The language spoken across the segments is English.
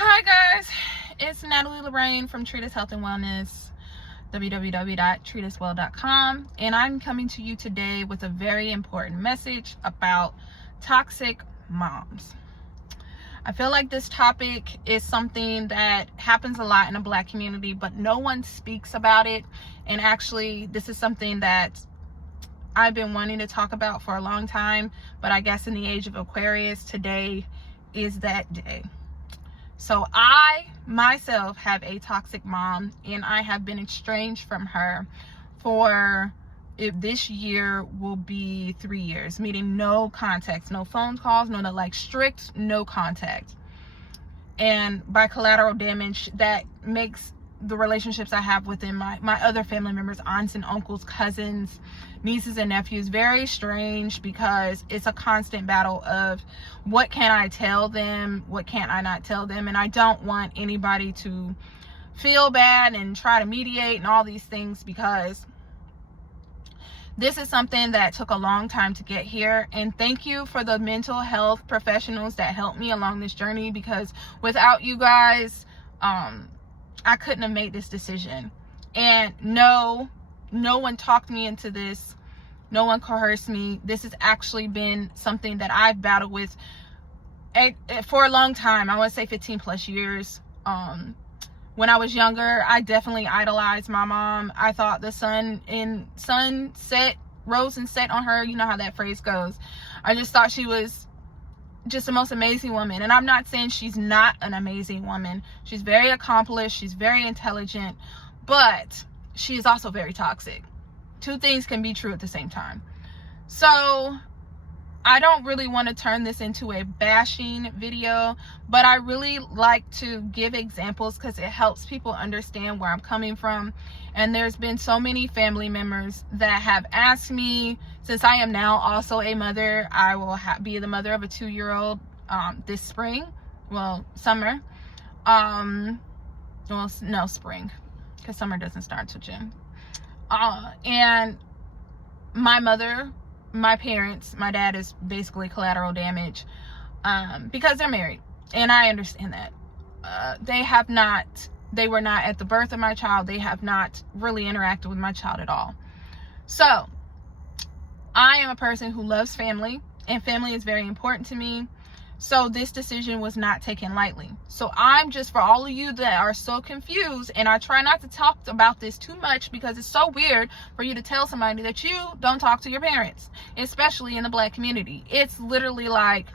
Hi guys, it's Nataly Lorraine from Treatise Health and Wellness, www.treatisewell.com, and I'm coming to you today with a very important message about toxic moms. I feel like this topic is something that happens a lot in the Black community, but no one speaks about it. And actually, this is something that I've been wanting to talk about for a long time, but I guess in the age of Aquarius, today is that day. So I myself have a toxic mom, and I have been estranged from her for, if this year will be 3 years, meaning no contact, no phone calls, no like strict no contact. And by collateral damage, that makes the relationships I have within my other family members, aunts and uncles, cousins, nieces and nephews, very strange, because it's a constant battle of what can I tell them, what can't I not tell them. And I don't want anybody to feel bad and try to mediate and all these things, because this is something that took a long time to get here. And thank you for the mental health professionals that helped me along this journey, because without you guys, I couldn't have made this decision. And no one talked me into this. No one coerced me. This has actually been something that I've battled with for a long time. I want to say 15 plus years. When I was younger, I definitely idolized my mom. I thought the sun set, rose and set on her. You know how that phrase goes. I just thought she was just the most amazing woman. And I'm not saying she's not an amazing woman. She's very accomplished. She's very intelligent. But she is also very toxic. Two things can be true at the same time. So I don't really want to turn this into a bashing video, but I really like to give examples because it helps people understand where I'm coming from. And there's been so many family members that have asked me, since I am now also a mother, I will be the mother of a 2-year-old this spring, summer. Spring, because summer doesn't start until June. And my parents, my dad is basically collateral damage because they're married, and I understand that. They were not at the birth of my child. They have not really interacted with my child at all. So I am a person who loves family, and family is very important to me. So this decision was not taken lightly. So I'm just, for all of you that are so confused, and I try not to talk about this too much because it's so weird for you to tell somebody that you don't talk to your parents, especially in the Black community. It's literally like,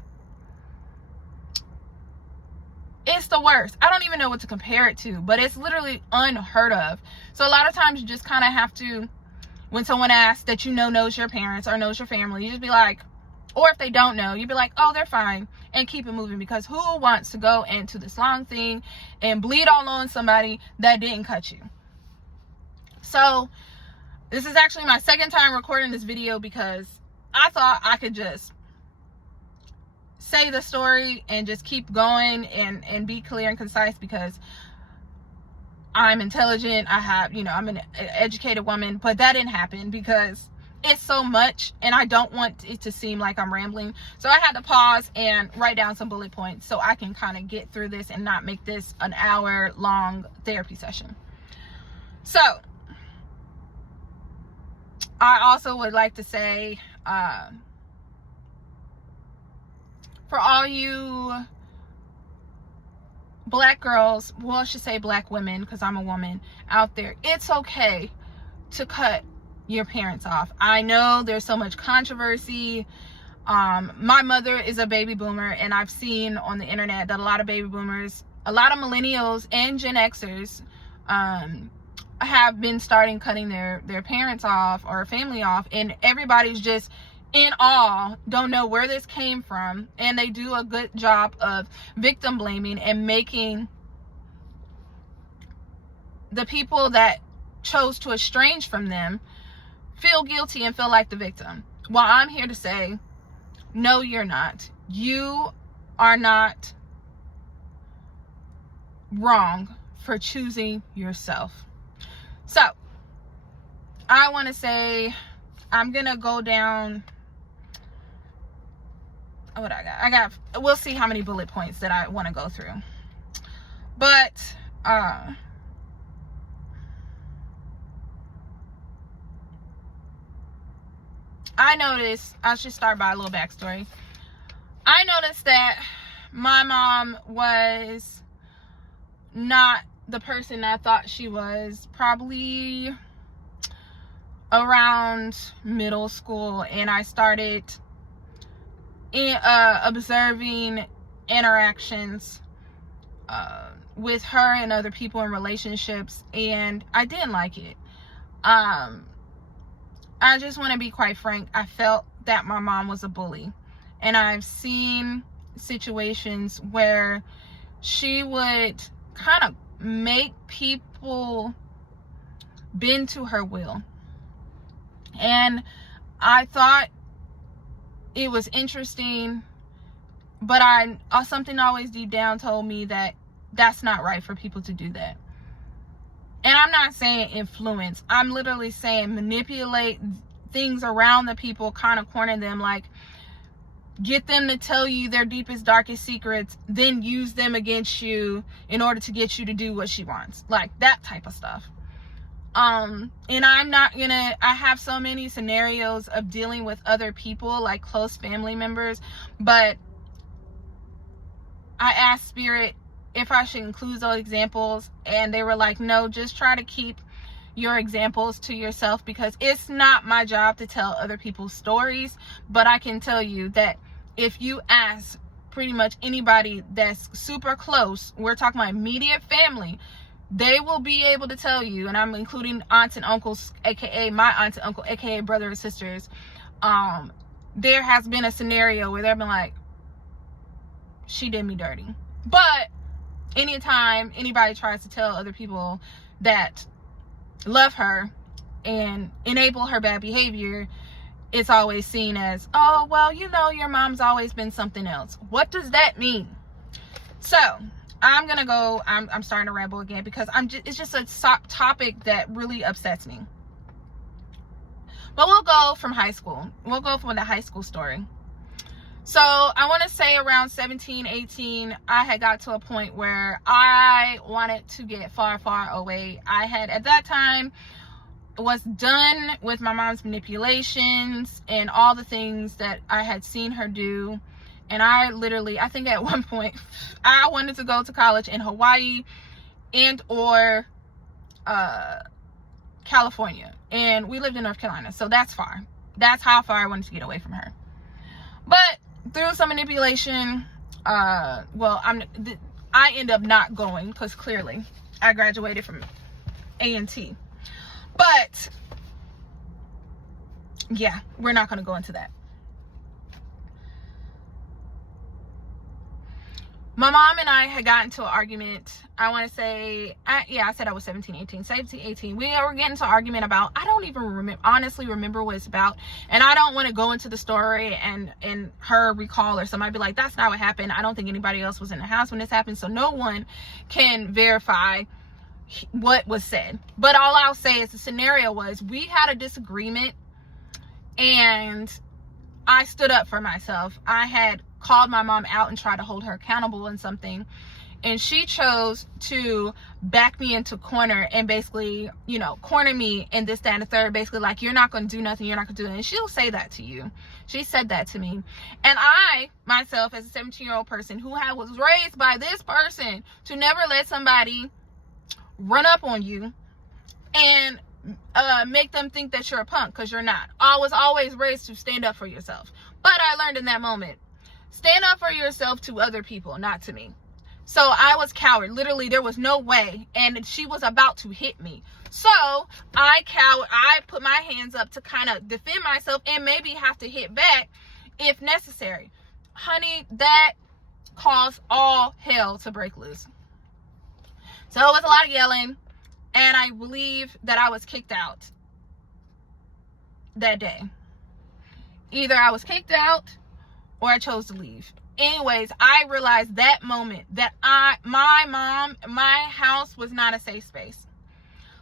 it's the worst. I don't even know what to compare it to, but it's literally unheard of. So a lot of times you just kind of have to, when someone asks that knows your parents or knows your family, you just be like, or if they don't know, you'd be like, oh, they're fine, and keep it moving, because who wants to go into this long thing and bleed all on somebody that didn't cut you? So this is actually my second time recording this video, because I thought I could just say the story and just keep going and be clear and concise, because I'm intelligent. I'm an educated woman, but that didn't happen because it's so much and I don't want it to seem like I'm rambling. So I had to pause and write down some bullet points so I can kind of get through this and not make this an hour-long therapy session. So I also would like to say, for all you Black girls, I should say Black women, because I'm a woman out there, it's okay to cut your parents off. I know there's so much controversy. My mother is a baby boomer, and I've seen on the internet that a lot of baby boomers, a lot of millennials and Gen Xers have been starting cutting their parents off or family off, and everybody's just in awe, don't know where this came from, and they do a good job of victim blaming and making the people that chose to estrange from them feel guilty and feel like the victim. Well, I'm here to say, no, you're not. You are not wrong for choosing yourself. So I want to say, I'm gonna go down what I got. We'll see how many bullet points that I want to go through. But I noticed, I should start by a little backstory. I noticed that my mom was not the person I thought she was, probably around middle school, and I started observing interactions with her and other people in relationships, and I didn't like it. I just want to be quite frank. I felt that my mom was a bully, and I've seen situations where she would kind of make people bend to her will, and I thought it was interesting, but something always deep down told me that that's not right for people to do that. And I'm not saying influence. I'm literally saying manipulate things around the people, kind of corner them, like get them to tell you their deepest, darkest secrets, then use them against you in order to get you to do what she wants. Like that type of stuff. And I have so many scenarios of dealing with other people, like close family members, but I asked Spirit if I should include those examples, and they were like, no, just try to keep your examples to yourself, because it's not my job to tell other people's stories. But I can tell you that if you ask pretty much anybody that's super close, we're talking about immediate family, they will be able to tell you, and I'm including aunts and uncles, aka my aunts and uncle, aka brother and sisters, there has been a scenario where they've been like, she did me dirty. But anytime anybody tries to tell other people that love her and enable her bad behavior, it's always seen as, oh, well, you know, your mom's always been something else. What does that mean? So I'm gonna go, I'm starting to ramble again, because it's just a topic that really upsets me. But we'll go from high school. We'll go from the high school story. So I want to say around 17, 18, I had got to a point where I wanted to get far, far away. I had, at that time, was done with my mom's manipulations and all the things that I had seen her do. And I think at one point, I wanted to go to college in Hawaii and or California. And we lived in North Carolina, so that's far. That's how far I wanted to get away from her. But through some manipulation, I end up not going, because clearly I graduated from A&T. But yeah, we're not going to go into that. My mom and I had gotten into an argument. I want to say, I said I was 17, 18. We were getting into an argument about, I don't even honestly remember what it's about. And I don't want to go into the story and her recall, or somebody be like, that's not what happened. I don't think anybody else was in the house when this happened, so no one can verify what was said. But all I'll say is the scenario was, we had a disagreement and I stood up for myself. I had called my mom out and tried to hold her accountable in something, and she chose to back me into corner and basically, corner me in this, that, and the third, basically like, you're not going to do nothing, you're not going to do it. And she'll say that to you. She said that to me. And I myself, as a 17-year-old person who was raised by this person to never let somebody run up on you and make them think that you're a punk, because you're not. I was always raised to stand up for yourself. But I learned in that moment, stand up for yourself to other people, not to me. So I was coward. Literally, there was no way. And she was about to hit me. So I put my hands up to kind of defend myself and maybe have to hit back if necessary. Honey, that caused all hell to break loose. So it was a lot of yelling. And I believe that I was kicked out that day. Either I was kicked out or I chose to leave. Anyways, I realized that moment that my house was not a safe space.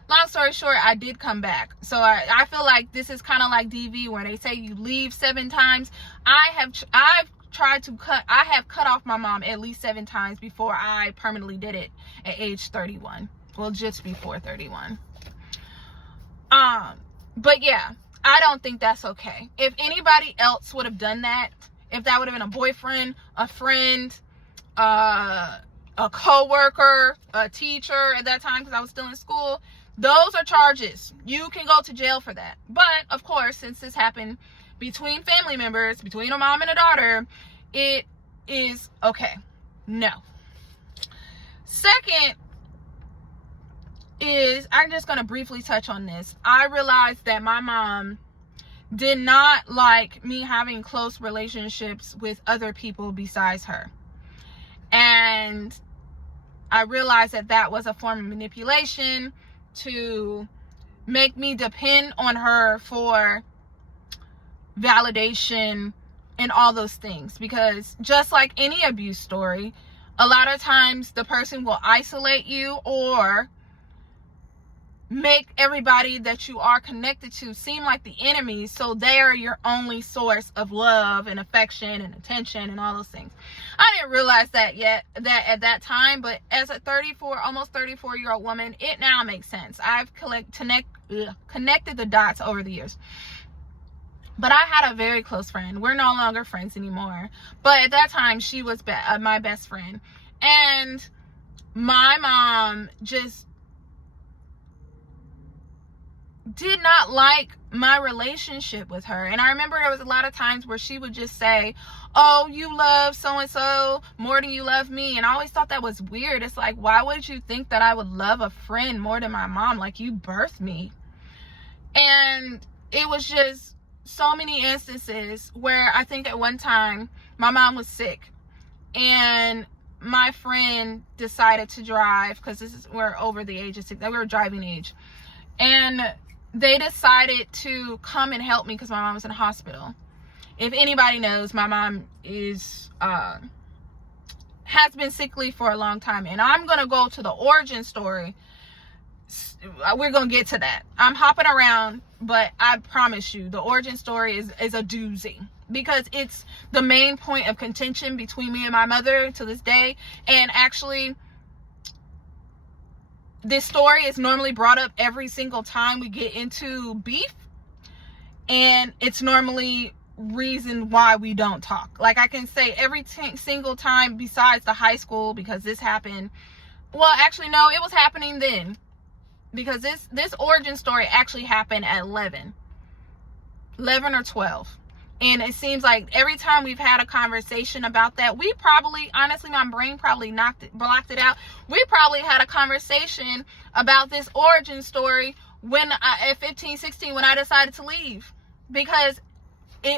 Long story short, I did come back. So I feel like this is kind of like DV, where they say you leave 7 times. I've have cut off my mom at least 7 times before I permanently did it at age 31. Well, just before 31. But yeah, I don't think that's okay. If anybody else would have done that, if that would have been a boyfriend, a friend, a co-worker, a teacher at that time, because I was still in school, those are charges. You can go to jail for that. But of course, since this happened between family members, between a mom and a daughter, it is okay. No. Second is, I'm just going to briefly touch on this. I realized that my mom did not like me having close relationships with other people besides her. And I realized that that was a form of manipulation to make me depend on her for validation and all those things. Because just like any abuse story, a lot of times the person will isolate you or make everybody that you are connected to seem like the enemy, so they are your only source of love and affection and attention and all those things. I didn't realize that at that time, but as a almost 34-year-old woman, it now makes sense. I've connected the dots over the years. But I had a very close friend. We're no longer friends anymore, but at that time she was my best friend, and my mom just did not like my relationship with her. And I remember there was a lot of times where she would just say, oh, you love so-and-so more than you love me. And I always thought that was weird. It's like, why would you think that I would love a friend more than my mom? Like, you birthed me. And it was just so many instances where I think at one time my mom was sick and my friend decided to drive, because we're over the age of 6, we were driving age, and they decided to come and help me because my mom was in the hospital. If anybody knows, my mom has been sickly for a long time, and I'm gonna go to the origin story. We're gonna get to that. I'm hopping around, but I promise you the origin story is a doozy, because it's the main point of contention between me and my mother to this day. And actually, this story is normally brought up every single time we get into beef, and it's normally reason why we don't talk. Like, I can say every single time besides the high school, because this happened, well, actually no, it was happening then, because this origin story actually happened at 11 or 12. And it seems like every time we've had a conversation about that, we probably, honestly, my brain probably blocked it out. We probably had a conversation about this origin story when at 15, 16, when I decided to leave. Because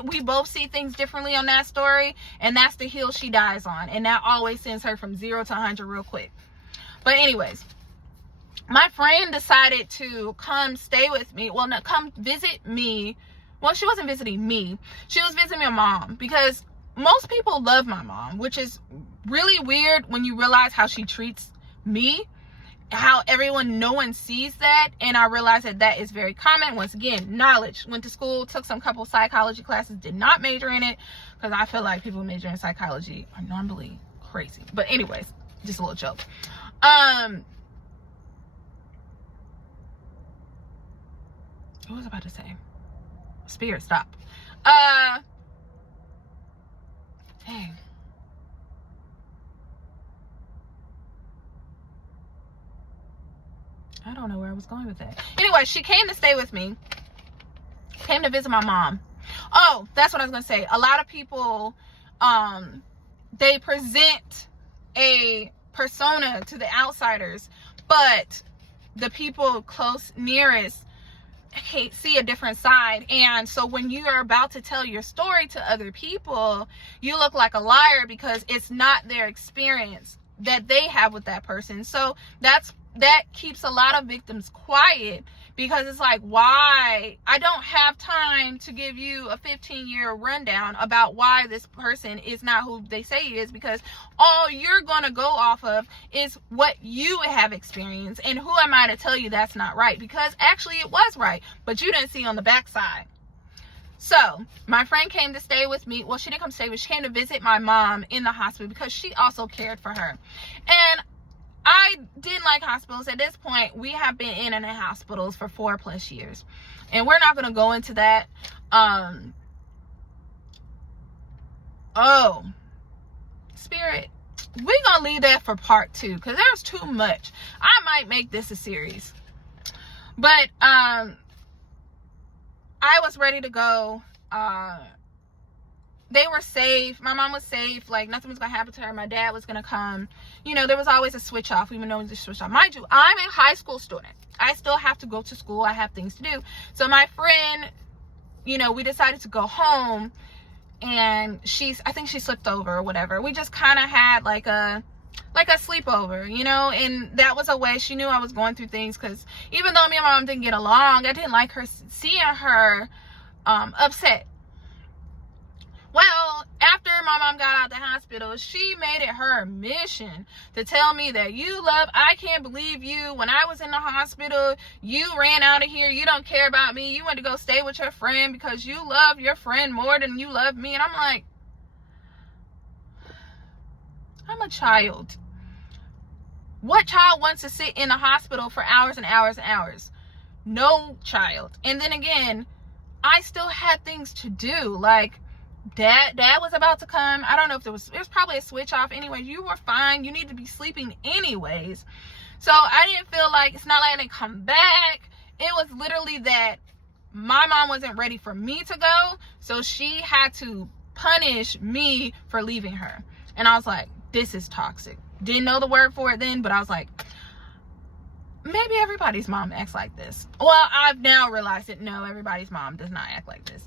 we both see things differently on that story, and that's the hill she dies on. And that always sends her from 0 to 100 real quick. But anyways, my friend decided to come stay with me. Well, no, come visit me. Well, she wasn't visiting me. She was visiting my mom, because most people love my mom, which is really weird when you realize how she treats me, how no one sees that. And I realized that is very common. Once again, knowledge. Went to school, took some couple psychology classes, did not major in it, because I feel like people who major in psychology are normally crazy. But anyways, just a little joke. What was I about to say? Spirit, stop. Dang. I don't know where I was going with that. Anyway, she came to stay with me. Came to visit my mom. Oh, that's what I was going to say. A lot of people, they present a persona to the outsiders, but the people close nearest see a different side. And so when you are about to tell your story to other people, you look like a liar, because it's not their experience that they have with that person. So that keeps a lot of victims quiet, because it's like, why? I don't have time to give you a 15-year rundown about why this person is not who they say he is, because all you're going to go off of is what you have experienced. And who am I to tell you that's not right? Because actually it was right, but you didn't see on the backside. So my friend came to stay with me. Well, she didn't come stay, but she came to visit my mom in the hospital because she also cared for her. And I didn't like hospitals. At this point, we have been in and out of hospitals for 4+ years, and we're not going to go into that. Oh, Spirit, we're going to leave that for part 2 because there's too much. I might make this a series. But I was ready to go. They were safe. My mom was safe. Like, nothing was going to happen to her. My dad was going to come. You know, there was always a switch off. Even though it was a switch off. Mind you, I'm a high school student. I still have to go to school. I have things to do. So my friend, you know, we decided to go home. And I think she slipped over or whatever. We just kind of had like a sleepover, you know, and that was a way she knew I was going through things, because even though me and my mom didn't get along, I didn't like her seeing her upset. Well, after my mom got out of the hospital, she made it her mission to tell me that I can't believe you. When I was in the hospital, you ran out of here. You don't care about me. You went to go stay with your friend because you love your friend more than you love me. And I'm like, I'm a child. What child wants to sit in the hospital for hours and hours and hours? No child. And then again, I still had things to do. Like, Dad was about to come. I don't know if it was probably a switch off. Anyway, you were fine. You need to be sleeping anyways. So I didn't feel like, it's not like I didn't come back. It was literally that my mom wasn't ready for me to go. So she had to punish me for leaving her. And I was like, this is toxic. Didn't know the word for it then, but I was like, maybe everybody's mom acts like this. Well, I've now realized that no, everybody's mom does not act like this.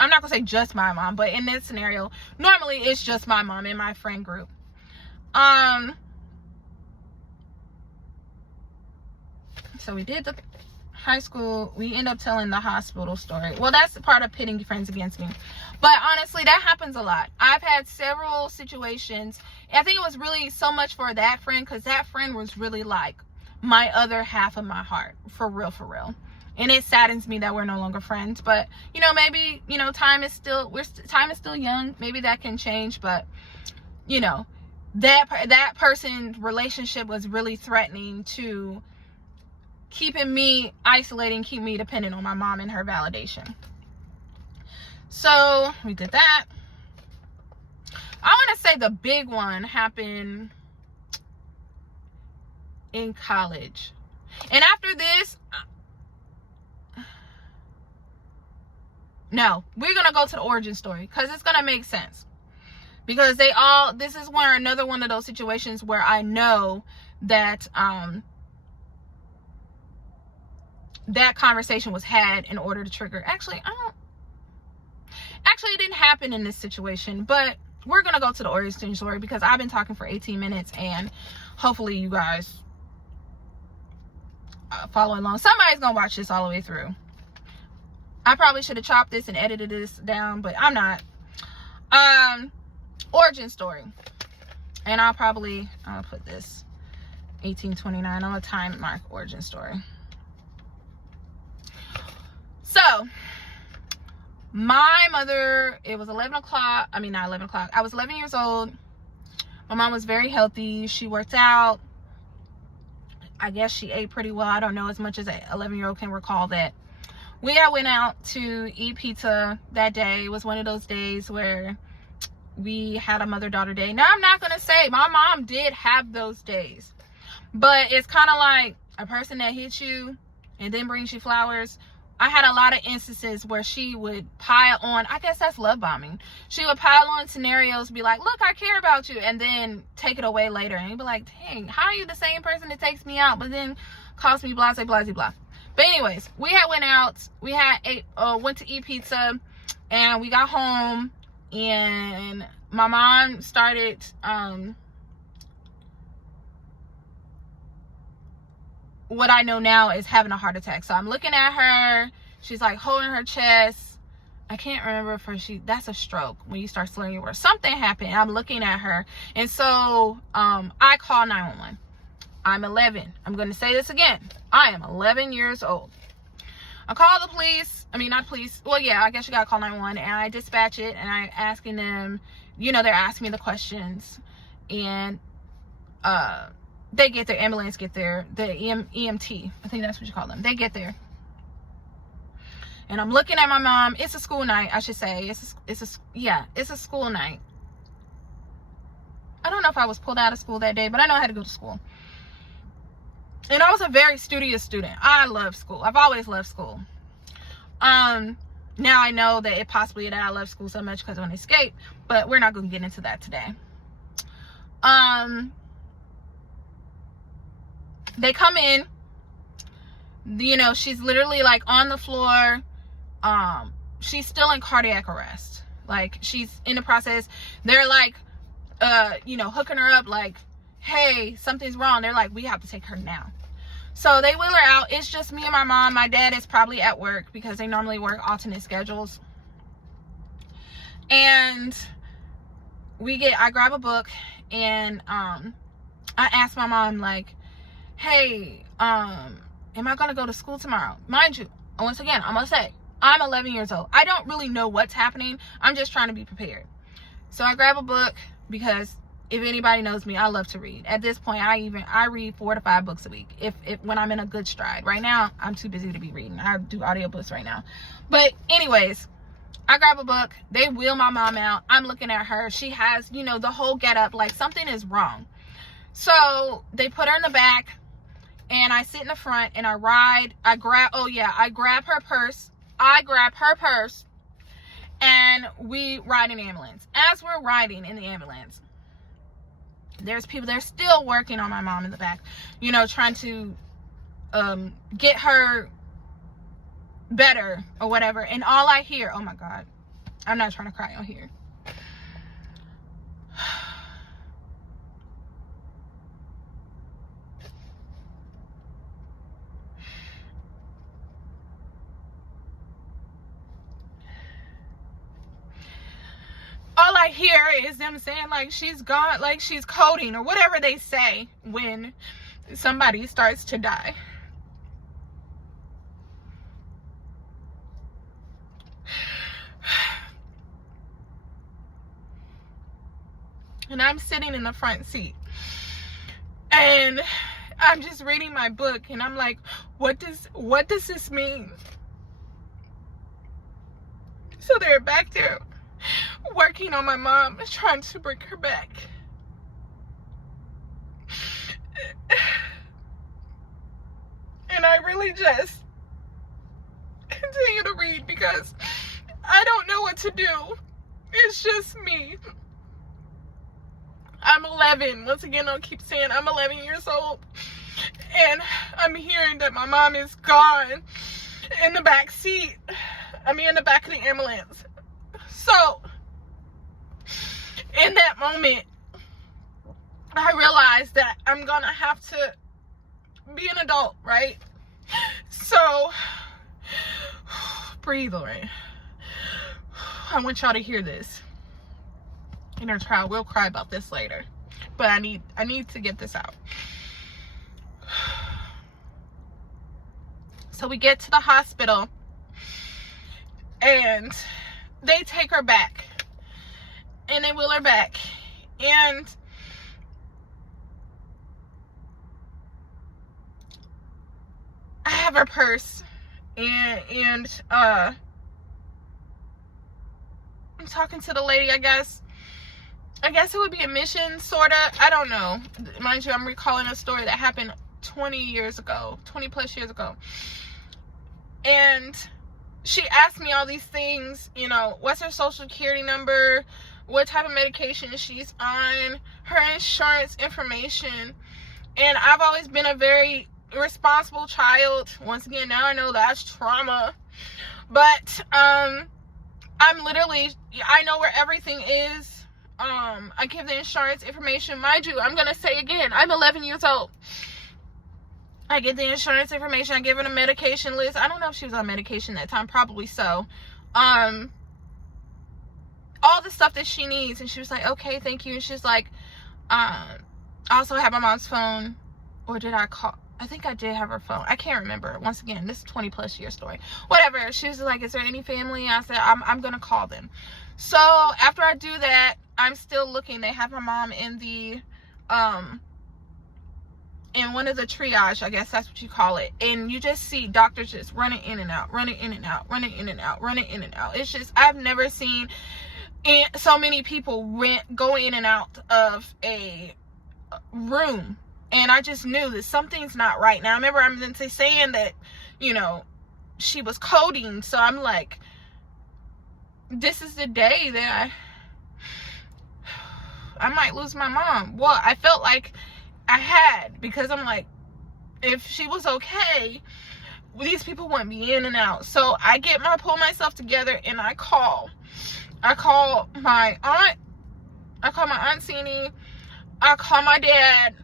I'm not gonna say just my mom, but in this scenario, normally it's just my mom in my friend group. So we did the high school. We end up telling the hospital story. Well, that's the part of pitting friends against me. But honestly, that happens a lot. I've had several situations. I think it was really so much for that friend, because that friend was really like my other half of my heart, for real. And it saddens me that we're no longer friends, but you know, maybe, you know, time is still young. Maybe that can change, but you know, that person's relationship was really threatening to keeping me isolating, keep me dependent on my mom and her validation. So we did that. I want to say the big one happened in college. And after this, no, we're going to go to the origin story because it's going to make sense. Because this is another one of those situations where I know that that conversation was had in order to trigger. Actually, it didn't happen in this situation, but we're going to go to the origin story because I've been talking for 18 minutes and hopefully you guys follow along. Somebody's going to watch this all the way through. I probably should have chopped this and edited this down, but I'm not. Origin story. And I'll put this 1829 on a time mark origin story. So, my mother, it was 11 o'clock. I mean, not 11 o'clock. I was 11 years old. My mom was very healthy. She worked out. I guess she ate pretty well. I don't know, as much as an 11-year-old can recall that. We went out to eat pizza that day. It was one of those days where we had a mother-daughter day. Now, I'm not going to say my mom did have those days. But it's kind of like a person that hits you and then brings you flowers. I had a lot of instances where she would pile on. I guess that's love bombing. She would pile on scenarios, be like, look, I care about you. And then take it away later. And you'd be like, dang, how are you the same person that takes me out, but then calls me blah, blah, blah, blah. But anyways, we went out. We went to eat pizza. And we got home. And my mom started what I know now is having a heart attack. So I'm looking at her. She's like holding her chest. I can't remember if that's a stroke when you start slurring your words. Something happened. I'm looking at her. And so I call 911. I'm 11. I'm going to say this again. I am 11 years old. I call the police. I mean, not police. Well, yeah, I guess you gotta call 911. And I dispatch it, and I'm asking them, you know, they're asking me the questions. And they get their ambulance, get there, the EMT, I think that's what you call them. They get there. And I'm looking at my mom. It's a school night, I should say. It's a school night. I don't know if I was pulled out of school that day, but I know I had to go to school. And I was a very studious student. I love school. I've always loved school. Now I know that it possibly that I love school so much because of an escape, but we're not going to get into that today. They come in, you know, she's literally like on the floor. She's still in cardiac arrest. Like, she's in the process. They're like, you know, hooking her up like, hey, something's wrong. They're like, we have to take her now. So they wheel her out. It's just me and my mom. My dad is probably at work because they normally work alternate schedules. And I grab a book, and I ask my mom, like, hey, am I gonna go to school tomorrow? Mind you, once again, I'm gonna say, I'm 11 years old. I don't really know what's happening. I'm just trying to be prepared. So I grab a book because if anybody knows me, I love to read. At this point, I read 4 to 5 books a week if when I'm in a good stride. Right now, I'm too busy to be reading. I do audiobooks right now. But anyways, I grab a book. They wheel my mom out. I'm looking at her. She has, you know, the whole getup, like something is wrong. So they put her in the back, and I sit in the front, and I grab her purse. I grab her purse, and we ride an ambulance. As we're riding in the ambulance, there's people, they're still working on my mom in the back, you know, trying to get her better or whatever. And all I hear, oh my God, I'm not trying to cry on here. All I hear is them saying, like, she's gone, like she's coding, or whatever they say when somebody starts to die. And I'm sitting in the front seat, and I'm just reading my book, and I'm like, what does this mean? So they're back there working on my mom, trying to bring her back. And I really just continue to read because I don't know what to do. It's just me. I'm 11. Once again, I'll keep saying I'm 11 years old. And I'm hearing that my mom is gone in the back seat. I mean, in the back of the ambulance. So, in that moment, I realized that I'm gonna have to be an adult, right? So, breathe, Lorraine. I want y'all to hear this. Inner child will cry about this later, but I need to get this out. So we get to the hospital, and they take her back, and they wheel her back, and I have her purse, and I'm talking to the lady. I guess it would be a mission, sort of. I don't know. Mind you, I'm recalling a story that happened 20 plus years ago. And she asked me all these things, you know, what's her social security number, what type of medication she's on, her insurance information. And I've always been a very responsible child. Once again, now I know that's trauma. But I know where everything is. I give the insurance information. Mind you, I'm gonna say again, I'm 11 years old. I get the insurance information. I give her the medication list. I don't know if she was on medication that time, probably so. All the stuff that she needs. And she was like, okay, thank you. And she's like, I also have my mom's phone. Or did I call? I think I did have her phone. I can't remember. Once again, this is a 20 plus year story. Whatever. She was like, is there any family? I said, I'm going to call them. So after I do that, I'm still looking. They have my mom in the, in one of the triage, I guess that's what you call it. And you just see doctors just running in and out, running in and out, running in and out, running in and out. It's just, I've never seen so many people go in and out of a room. And I just knew that something's not right. Now, I remember I'm saying that, you know, she was coding. So I'm like, this is the day that I might lose my mom. Well, I felt like I had, because I'm like, if she was okay, these people wouldn't be in and out. So I pull myself together and I call my aunt. I call my aunt Sini. I call my dad.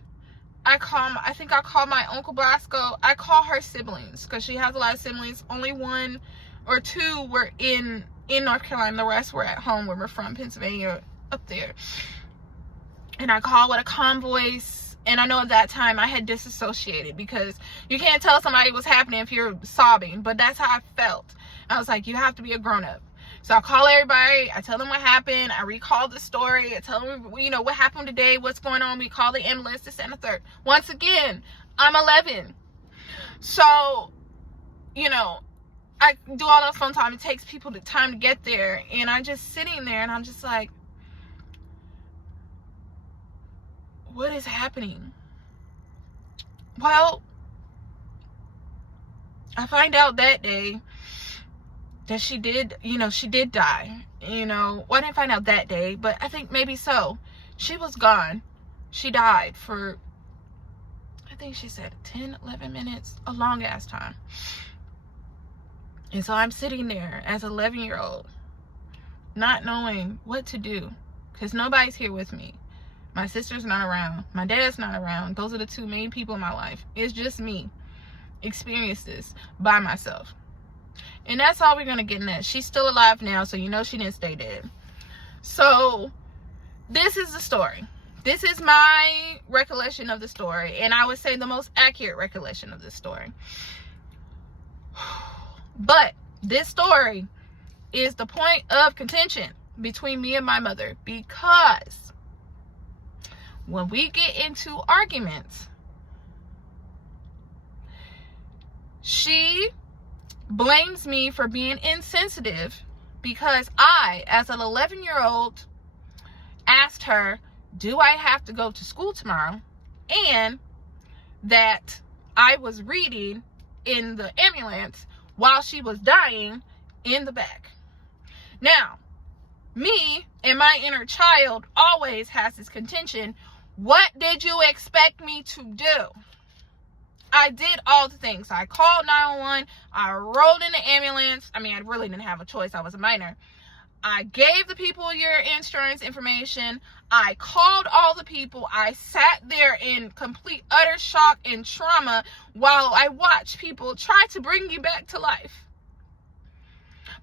I think I called my Uncle Blasco. I call her siblings because she has a lot of siblings. Only one or two were in North Carolina. The rest were at home where we're from, Pennsylvania, up there. And I call with a calm voice. And I know at that time I had disassociated, because you can't tell somebody what's happening if you're sobbing. But that's how I felt. I was like, you have to be a grown-up. So I call everybody, I tell them what happened, I recall the story, I tell them, you know, what happened today, what's going on, we call the ambulance, this and the third. Once again, I'm 11. So, you know, I do all that phone time, it takes people the time to get there, and I'm just sitting there, and I'm just like, what is happening? Well, I find out that day that she did die. You know, well, I didn't find out that day, but I think maybe so. She was gone. She died for, I think she said 10, 11 minutes, a long ass time. And so I'm sitting there as an 11-year-old, not knowing what to do, because nobody's here with me. My sister's not around. My dad's not around. Those are the two main people in my life. It's just me. Experience this by myself. And that's all we're going to get in that. She's still alive now, so you know she didn't stay dead. So, this is the story. This is my recollection of the story. And I would say the most accurate recollection of this story. But, this story is the point of contention between me and my mother. Because, when we get into arguments, she blames me for being insensitive because I, as an 11-year-old, asked her, do I have to go to school tomorrow? And that I was reading in the ambulance while she was dying in the back. Now, me and my inner child always has this contention. What did you expect me to do? I did all the things. I called 911. I rolled in the ambulance. I mean, I really didn't have a choice. I was a minor. I gave the people your insurance information. I called all the people. I sat there in complete, utter shock and trauma while I watched people try to bring you back to life.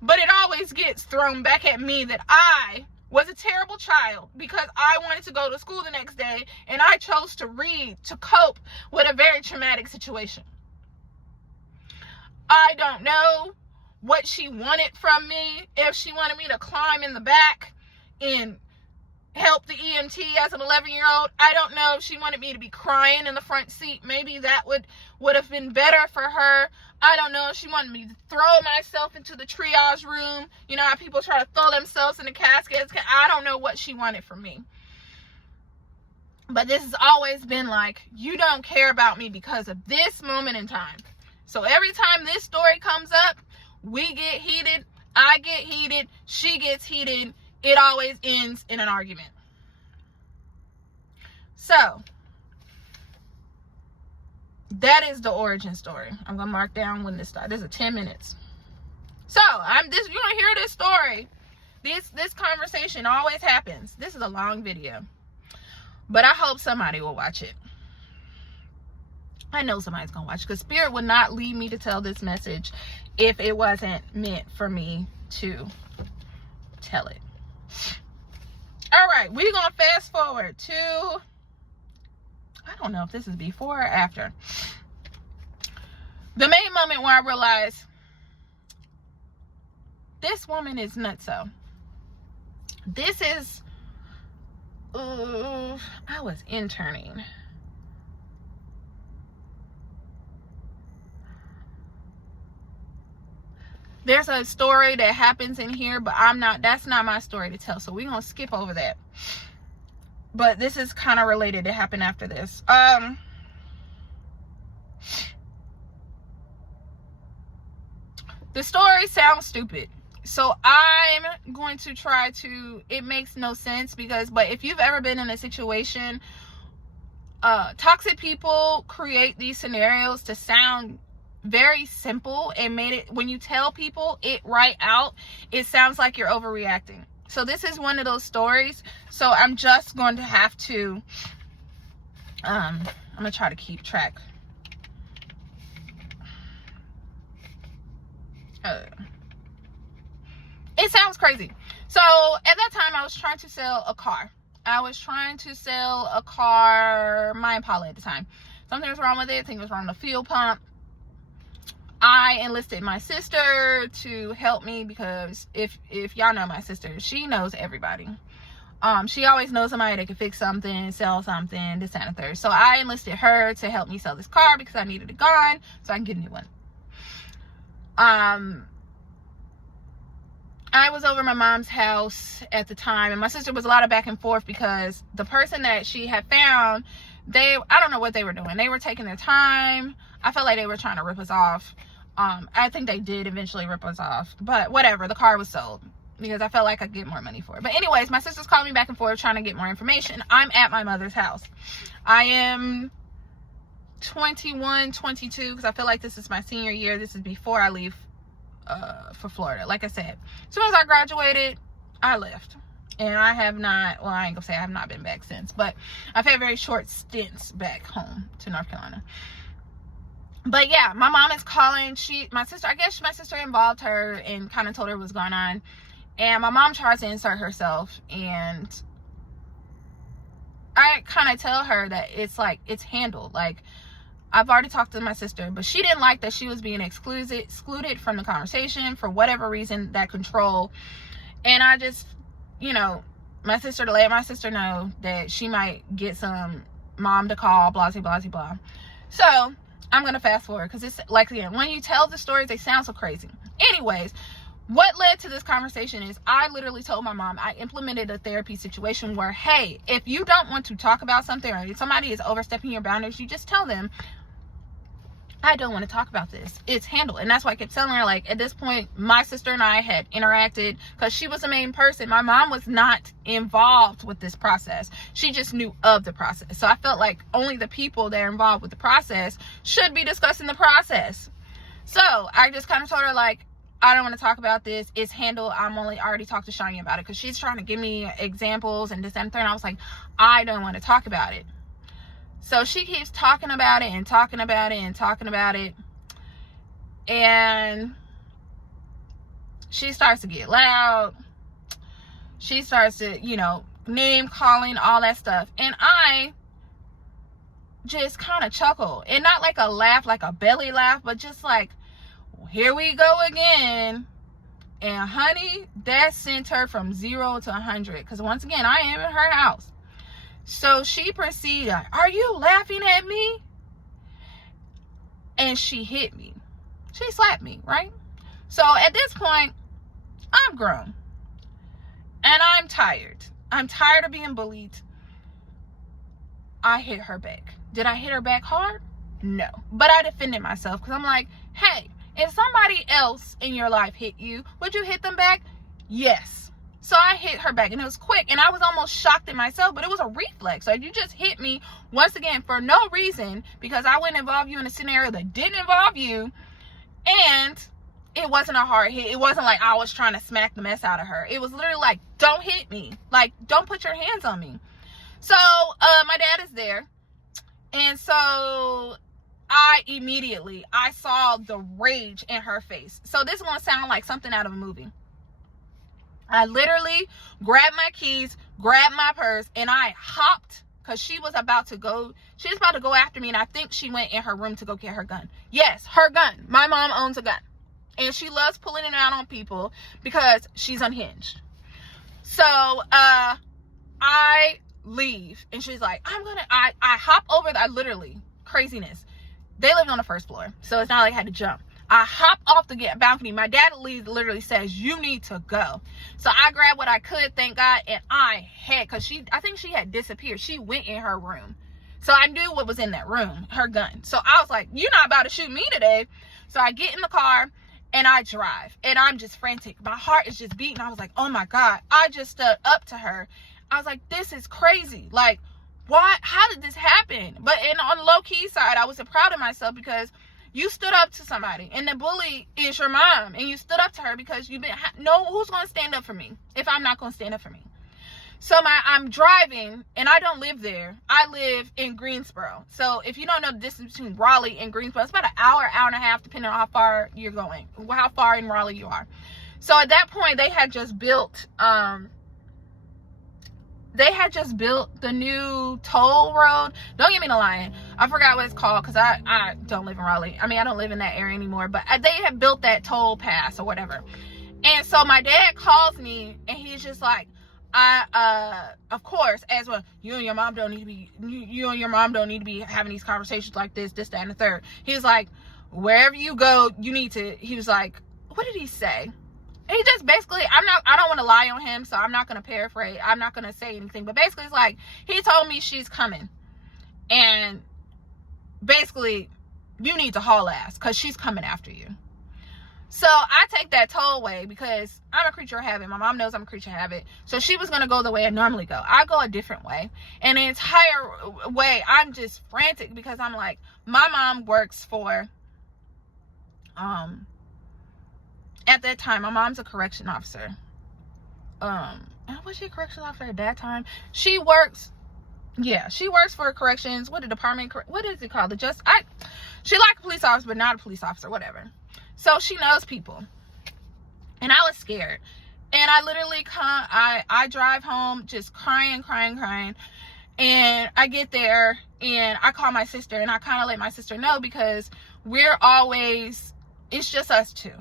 But it always gets thrown back at me that I was a terrible child because I wanted to go to school the next day and I chose to read to cope with a very traumatic situation. I don't know what she wanted from me. If she wanted me to climb in the back and help the EMT as an 11-year-old, I don't know. If she wanted me to be crying in the front seat, maybe that would have been better for her. I don't know if she wanted me to throw myself into the triage room. You know how people try to throw themselves in the caskets? I don't know what she wanted from me. But this has always been like, you don't care about me because of this moment in time. So every time this story comes up, we get heated, I get heated, she gets heated. It always ends in an argument. So, that is the origin story. I'm going to mark down when this starts. This is 10 minutes. So, you're going to hear this story. This conversation always happens. This is a long video. But I hope somebody will watch it. I know somebody's going to watch it, because Spirit would not lead me to tell this message if it wasn't meant for me to tell it. All right, we're going to fast forward to, I don't know if this is before or after. the main moment where I realized this woman is nutso. This is, I was interning. There's a story that happens in here, but that's not my story to tell. So we're going to skip over that. But this is kind of related. It happened after this. The story sounds stupid. So I'm going to try to, it makes no sense but if you've ever been in a situation, toxic people create these scenarios to sound very simple and made it, when you tell people it right out, it sounds like you're overreacting. So this is one of those stories. So I'm just going to have to, I'm going to try to keep track. It sounds crazy. So at that time, I was trying to sell a car. My Impala at the time. Something was wrong with it. I think it was wrong with the fuel pump. I enlisted my sister to help me because if y'all know my sister, she knows everybody. She always knows somebody that can fix something, sell something, this and the third. So I enlisted her to help me sell this car because I needed it gone so I can get a new one. I was over my mom's house at the time, and my sister was a lot of back and forth because the person that she had found, I don't know what they were doing. They were taking their time. I felt like they were trying to rip us off. I think they did eventually rip us off, but whatever, the car was sold because I felt like I'd get more money for it. But anyways, my sister's calling me back and forth trying to get more information. I'm at my mother's house. I am 21, 22, because I feel like this is my senior year. This is before I leave for Florida. Like I said, as soon as I graduated, I left. And I have not, well, I ain't gonna say I have not been back since, but I've had very short stints back home to North Carolina. But yeah, my mom is calling. My sister involved her and kind of told her what's going on. And my mom tries to insert herself, and I kind of tell her that it's handled. Like, I've already talked to my sister, but she didn't like that she was being excluded from the conversation for whatever reason, that control. And I just, my sister, to let my sister know that she might get some mom to call, blah, blah, blah, blah. So I'm going to fast forward because it's like, again, when you tell the stories, they sound so crazy. Anyways, what led to this conversation is I literally told my mom, I implemented a therapy situation where, hey, if you don't want to talk about something or if somebody is overstepping your boundaries, you just tell them, I don't want to talk about this. It's handled. And that's why I kept telling her, like, at this point, my sister and I had interacted because she was the main person. My mom was not involved with this process. She just knew of the process. So I felt like only the people that are involved with the process should be discussing the process. So I just kind of told her, like, I don't want to talk about this. It's handled. I already talked to Shania about it because she's trying to give me examples and this and that. And I was like, I don't want to talk about it. So she keeps talking about it and talking about it and talking about it. And she starts to get loud. She starts to, name calling, all that stuff. And I just kind of chuckle. And not like a laugh, like a belly laugh, but just like, here we go again. And honey, that sent her from 0 to 100. Because once again, I am in her house. So she proceeded, are you laughing at me? And she hit me. She slapped me, right? So at this point, I'm grown. And I'm tired. I'm tired of being bullied. I hit her back. Did I hit her back hard? No. But I defended myself because I'm like, hey, if somebody else in your life hit you, would you hit them back? Yes. So I hit her back, and it was quick, and I was almost shocked at myself, but it was a reflex. So you just hit me once again for no reason because I wouldn't involve you in a scenario that didn't involve you, and it wasn't a hard hit. It wasn't like I was trying to smack the mess out of her. It was literally like, don't hit me. Like, don't put your hands on me. So my dad is there, and so I saw the rage in her face. So this is going to sound like something out of a movie. I literally grabbed my keys, grabbed my purse, and I hopped because she was about to go after me, and I think she went in her room to go get her gun. Yes, her gun. My mom owns a gun, and she loves pulling it out on people because she's unhinged. So I leave, and she's like, I hop over. I literally, craziness. They lived on the first floor, so it's not like I had to jump. I hop off the balcony. My dad literally says, you need to go. So I grabbed what I could, thank God, and I think she had disappeared. She went in her room. So I knew what was in that room, her gun. So I was like, you're not about to shoot me today. So I get in the car, and I drive, and I'm just frantic. My heart is just beating. I was like, oh my God. I just stood up to her. I was like, this is crazy. Like, why? How did this happen? But on the low-key side, I was proud of myself because you stood up to somebody, and the bully is your mom, and you stood up to her because who's going to stand up for me if I'm not going to stand up for me? So I'm driving, and I don't live there. I live in Greensboro. So if you don't know the distance between Raleigh and Greensboro, it's about an hour and a half, depending on how far you're going, how far in Raleigh you are. So at that point, they had just built the new toll road. Don't get me to lying. I forgot what it's called because I don't live in Raleigh. I mean, I don't live in that area anymore. But they had built that toll pass or whatever. And so my dad calls me, and he's just like, of course, as well, you and your mom don't need to be having these conversations like this, that, and the third. He's like, wherever you go, you need to. He was like, what did he say? He just basically, I don't want to lie on him, so I'm not going to paraphrase. I'm not going to say anything. But basically, it's like, he told me she's coming. And basically, you need to haul ass because she's coming after you. So I take that tollway because I'm a creature of habit. My mom knows I'm a creature of habit. So she was going to go the way I normally go. I go a different way. And the entire way, I'm just frantic because I'm like, my mom works for, at that time, my mom's a correction officer. Was she a correction officer at that time? She works for corrections. What is it called? She like a police officer, but not a police officer, whatever. So she knows people. And I was scared. And I literally I drive home just crying. And I get there, and I call my sister, and I kind of let my sister know because it's just us two.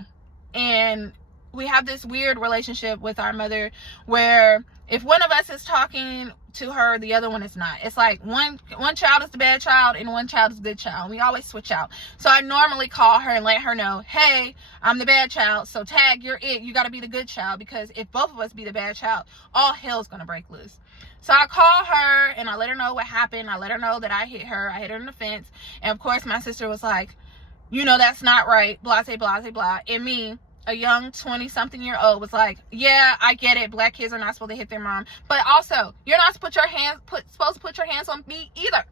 And we have this weird relationship with our mother where if one of us is talking to her, the other one is not. It's like one child is the bad child and one child is the good child. We always switch out. So I normally call her and let her know, hey, I'm the bad child, so tag, you're it. You got to be the good child, because if both of us be the bad child, all hell's going to break loose. So I call her and I let her know what happened. I let her know that I hit her. I hit her in the fence. And of course, my sister was like, that's not right, blah, blah, blah, blah. And me, a young 20-something-year-old, was like, yeah, I get it. Black kids are not supposed to hit their mom. But also, you're not supposed to put your hands on me either.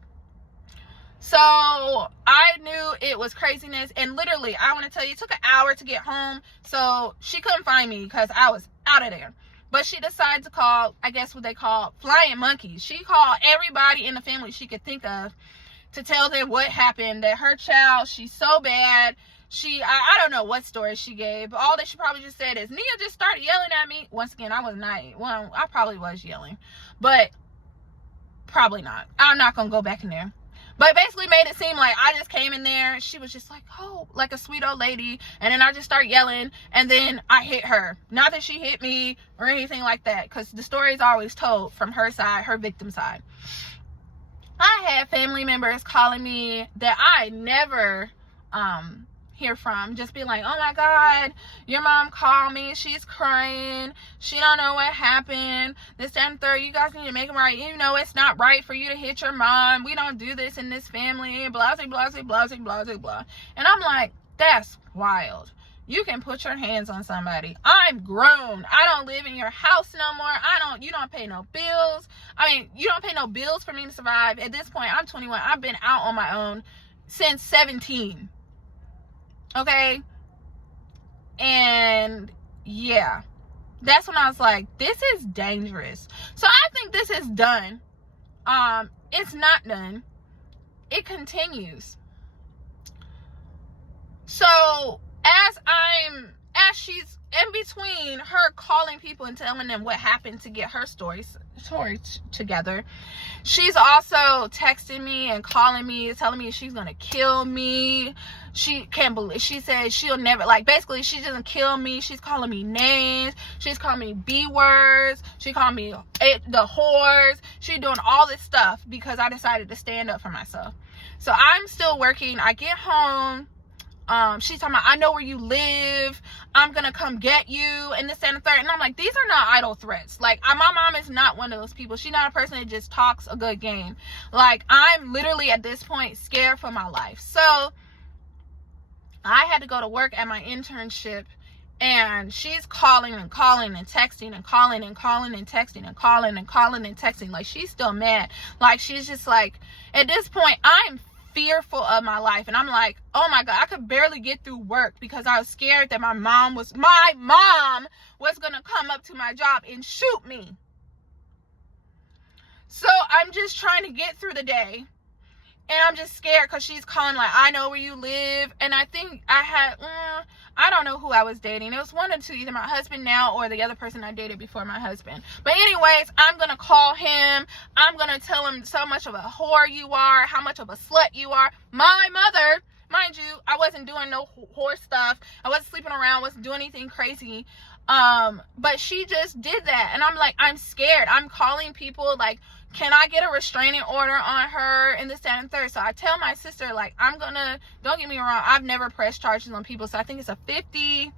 So I knew it was craziness. And literally, I want to tell you, it took an hour to get home. So she couldn't find me because I was out of there. But she decided to call, I guess what they call flying monkeys. She called everybody in the family she could think of to tell them what happened, that her child, she's so bad. I don't know what story she gave, but all that she probably just said is, Nia just started yelling at me. Once again, I was not, well, I probably was yelling, but probably not. I'm not going to go back in there. But basically made it seem like I just came in there. She was just like, oh, like a sweet old lady. And then I just started yelling, and then I hit her. Not that she hit me or anything like that, because the story is always told from her side, her victim side. I had family members calling me that I never hear from, just be like, oh my God, your mom called me, she's crying, she don't know what happened, this, that, and third, you guys need to make it right, it's not right for you to hit your mom, we don't do this in this family, blah, blah, blah, blah, blah, blah, blah. And I'm like, that's wild. You can put your hands on somebody. I'm grown. I don't live in your house no more. You don't pay no bills. You don't pay no bills for me to survive. At this point, I'm 21. I've been out on my own since 17. Okay? And yeah, that's when I was like, this is dangerous. So I think this is done. It's not done. It continues. So as she's in between her calling people and telling them what happened to get her story together, she's also texting me and calling me, telling me she's gonna kill me. She can't believe, she says she'll never, like, basically she doesn't kill me. She's calling me names, she's calling me B words, she called me the whores. She's doing all this stuff because I decided to stand up for myself. So I'm still working. I get home, she's talking about, I know where you live, I'm gonna come get you, and this and the third. And I'm like, these are not idle threats. Like, my mom is not one of those people. She's not a person that just talks a good game. Like, I'm literally at this point scared for my life. So I had to go to work at my internship, and she's calling and calling and texting and calling and calling and texting and calling and calling and texting. Like, she's still mad. Like, she's just like, at this point, I'm fearful of my life. And I'm like, oh my God, I could barely get through work because I was scared that my mom was gonna come up to my job and shoot me. So I'm just trying to get through the day, and I'm just scared because she's calling like, I know where you live. And I think I don't know who I was dating. It was one or two, either my husband now or the other person I dated before my husband. But anyways, I'm going to call him. I'm going to tell him so much of a whore you are, how much of a slut you are. My mother, mind you, I wasn't doing no whore stuff. I wasn't sleeping around, wasn't doing anything crazy. But she just did that. And I'm like, I'm scared. I'm calling people like, can I get a restraining order on her, and this, that, and third. So I tell my sister, like, don't get me wrong, I've never pressed charges on people. So I think it's a 50B,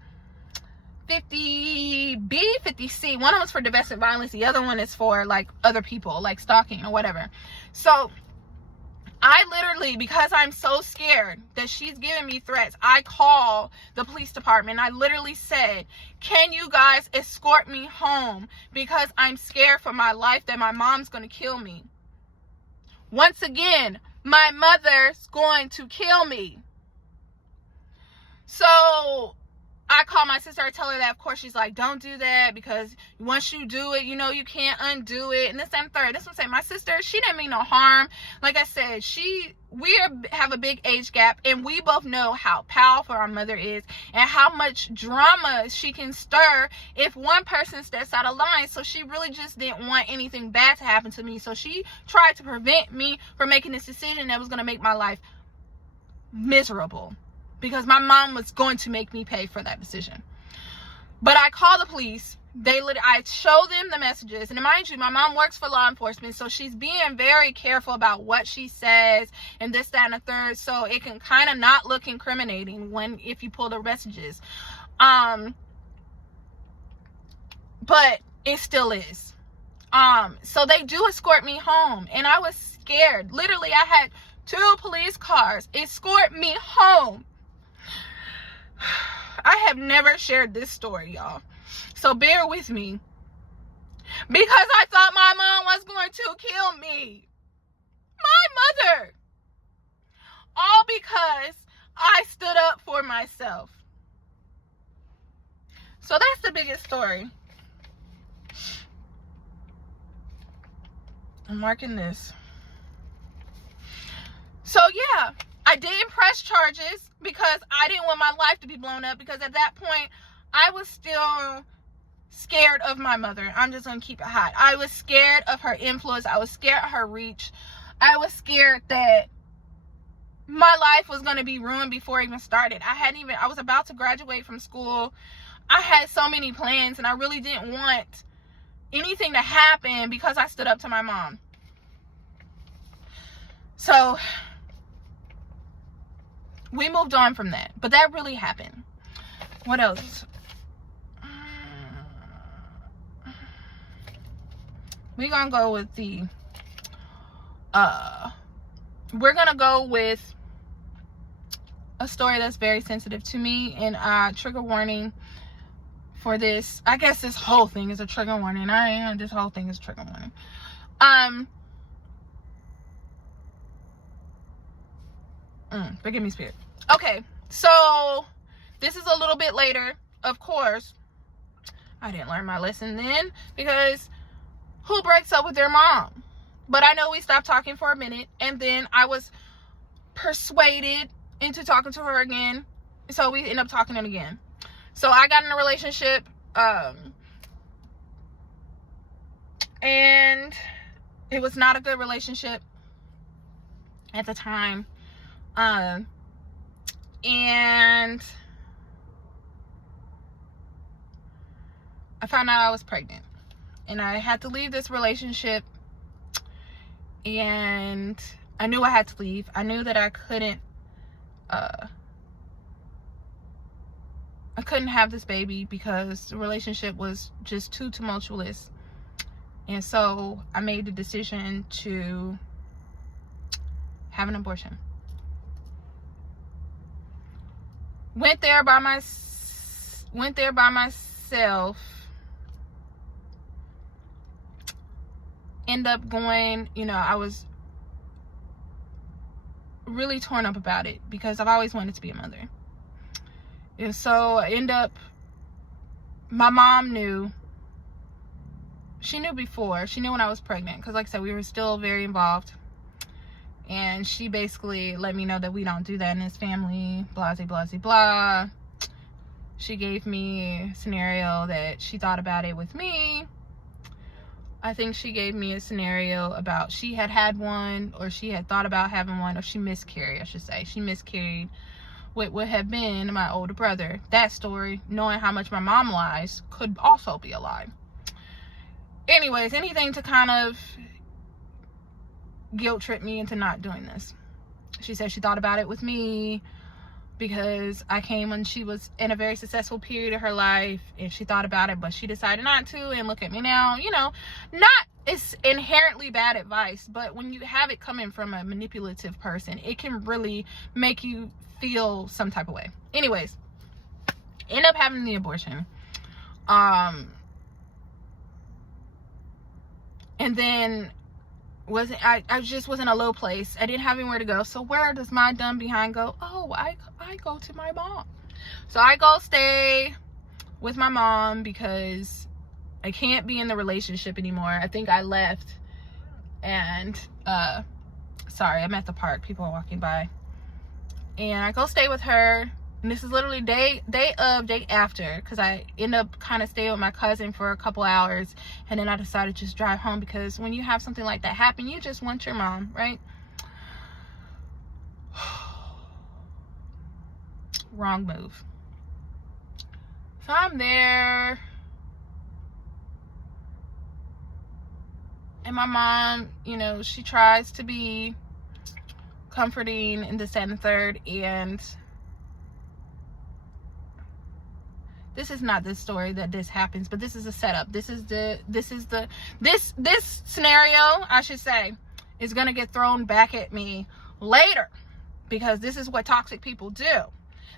50C. One of them's for domestic violence. The other one is for, like, other people, like stalking or whatever. So I literally, because I'm so scared that she's giving me threats, I call the police department. I literally said, can you guys escort me home because I'm scared for my life that my mom's going to kill me. Once again, my mother's going to kill me. So I call my sister, I tell her that. Of course, she's like, don't do that, because once you do it, you know, you can't undo it. And this and third. This one say, my sister, she didn't mean no harm. Like I said, we have a big age gap, and we both know how powerful our mother is and how much drama she can stir if one person steps out of line. So she really just didn't want anything bad to happen to me. So she tried to prevent me from making this decision that was going to make my life miserable, because my mom was going to make me pay for that decision. But I called the police. I show them the messages. And mind you, my mom works for law enforcement, so she's being very careful about what she says and this, that, and the third. So it can kind of not look incriminating if you pull the messages. But it still is. So they do escort me home, and I was scared. Literally, I had 2 police cars escort me home. I have never shared this story, y'all, so bear with me, because I thought my mom was going to kill me. My mother. All because I stood up for myself. So that's the biggest story. I'm marking this. So yeah, I didn't press charges because I didn't want my life to be blown up, because at that point I was still scared of my mother. I'm just gonna keep it hot. I was scared of her influence. I was scared of her reach. I was scared that my life was gonna be ruined before it even started. I was about to graduate from school. I had so many plans, and I really didn't want anything to happen because I stood up to my mom. So we moved on from that, but that really happened. What else? We're gonna go with we're gonna go with a story that's very sensitive to me, and trigger warning for this. I guess this whole thing is a trigger warning. This whole thing is a trigger warning. Forgive me, spirit. Okay, so this is a little bit later. Of course, I didn't learn my lesson then, because who breaks up with their mom? But I know we stopped talking for a minute, and then I was persuaded into talking to her again, so we ended up talking again. So I got in a relationship, and it was not a good relationship at the time. And I found out I was pregnant, and I had to leave this relationship, and I knew I had to leave. I knew that I couldn't have this baby because the relationship was just too tumultuous. And so I made the decision to have an abortion. Went there by myself. End up going, I was really torn up about it because I've always wanted to be a mother. And so I end up, my mom knew. She knew before. She knew when I was pregnant because, like I said, we were still very involved. And she basically let me know that we don't do that in this family, blah, blah, blah, blah. She gave me a scenario that she thought about it with me. I think she gave me a scenario about she had one, or she had thought about having one, or she miscarried, I should say. She miscarried what would have been my older brother. That story, knowing how much my mom lies, could also be a lie. Anyways, anything to kind of guilt trip me into not doing this. She said she thought about it with me because I came when she was in a very successful period of her life, and she thought about it, but she decided not to. And look at me now. It's inherently bad advice, but when you have it coming from a manipulative person, it can really make you feel some type of way. Anyways, end up having the abortion. And then I just was in a low place. I didn't have anywhere to go. So where does my dumb behind go? Oh, I go to my mom. So I go stay with my mom because I can't be in the relationship anymore. I think I left, and sorry, I'm at the park. People are walking by. And I go stay with her. And this is literally day after, because I end up kind of staying with my cousin for a couple hours, and then I decided to just drive home, because when you have something like that happen, you just want your mom, right? Wrong move. So I'm there, and my mom, she tries to be comforting and this, that, and the third, and this is not the story that this happens, but this is a setup. This scenario, I should say, is going to get thrown back at me later, because this is what toxic people do.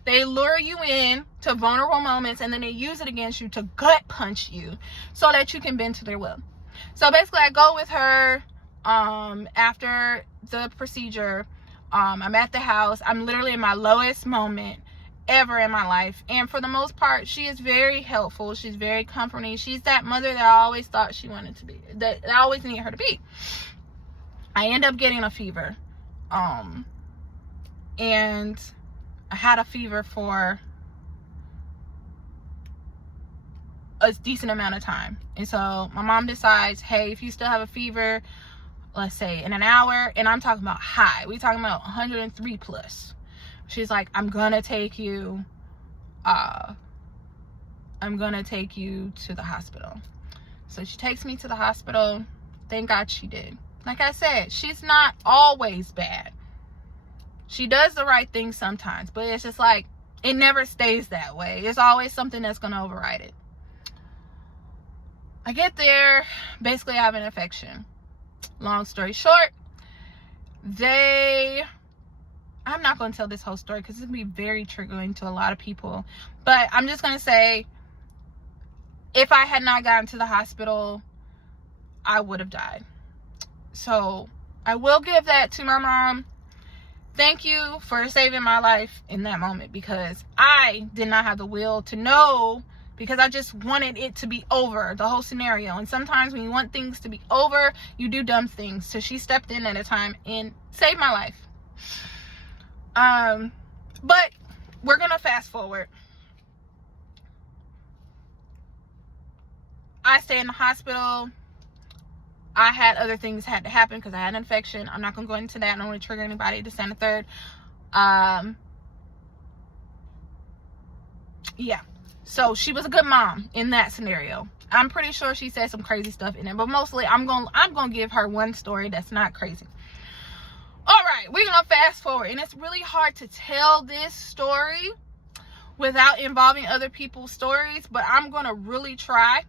They lure you in to vulnerable moments, and then they use it against you to gut punch you so that you can bend to their will. So basically, I go with her after the procedure. I'm at the house. I'm literally in my lowest moment ever in my life, and for the most part, she is very helpful. She's very comforting. She's that mother that I always thought she wanted to be, that I always needed her to be. I end up getting a fever, and I had a fever for a decent amount of time. And so my mom decides, hey, if you still have a fever, let's say in an hour, and I'm talking about high, we talking about 103 plus. She's like, I'm gonna take you to the hospital. So she takes me to the hospital. Thank God she did. Like I said, she's not always bad. She does the right thing sometimes, but it's just like, it never stays that way. It's always something that's gonna override it. I get there, basically I have an infection. Long story short, I'm not going to tell this whole story because it's going to be very triggering to a lot of people. But I'm just going to say, if I had not gotten to the hospital, I would have died. So I will give that to my mom. Thank you for saving my life in that moment, because I did not have the will to know, because I just wanted it to be over, the whole scenario. And sometimes when you want things to be over, you do dumb things. So she stepped in at a time and saved my life. But we're gonna fast forward. I stayed in the hospital. I had other things had to happen because I had an infection. I'm not going to go into that. I don't want to trigger anybody to stand a third. Yeah. So she was a good mom in that scenario. I'm pretty sure she said some crazy stuff in it, but mostly I'm gonna give her one story that's not crazy. All right, we're gonna fast forward, and it's really hard to tell this story without involving other people's stories, but I'm gonna really try.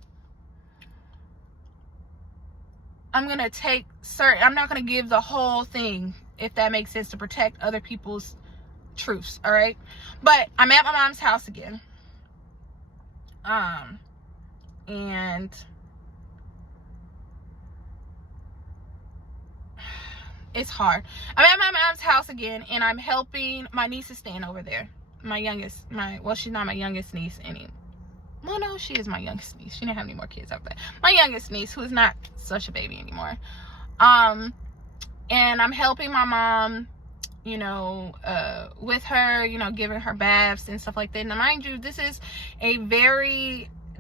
I'm not gonna give the whole thing, if that makes sense, to protect other people's truths. All right, but I'm at my mom's house again. And it's hard. I'm at my mom's house again, and I'm helping my niece is staying over there. She's not my youngest niece anymore. Well, no, she is my youngest niece. She didn't have any more kids after that. My youngest niece, who is not such a baby anymore. And I'm helping my mom, with her, giving her baths and stuff like that. Now, mind you, this is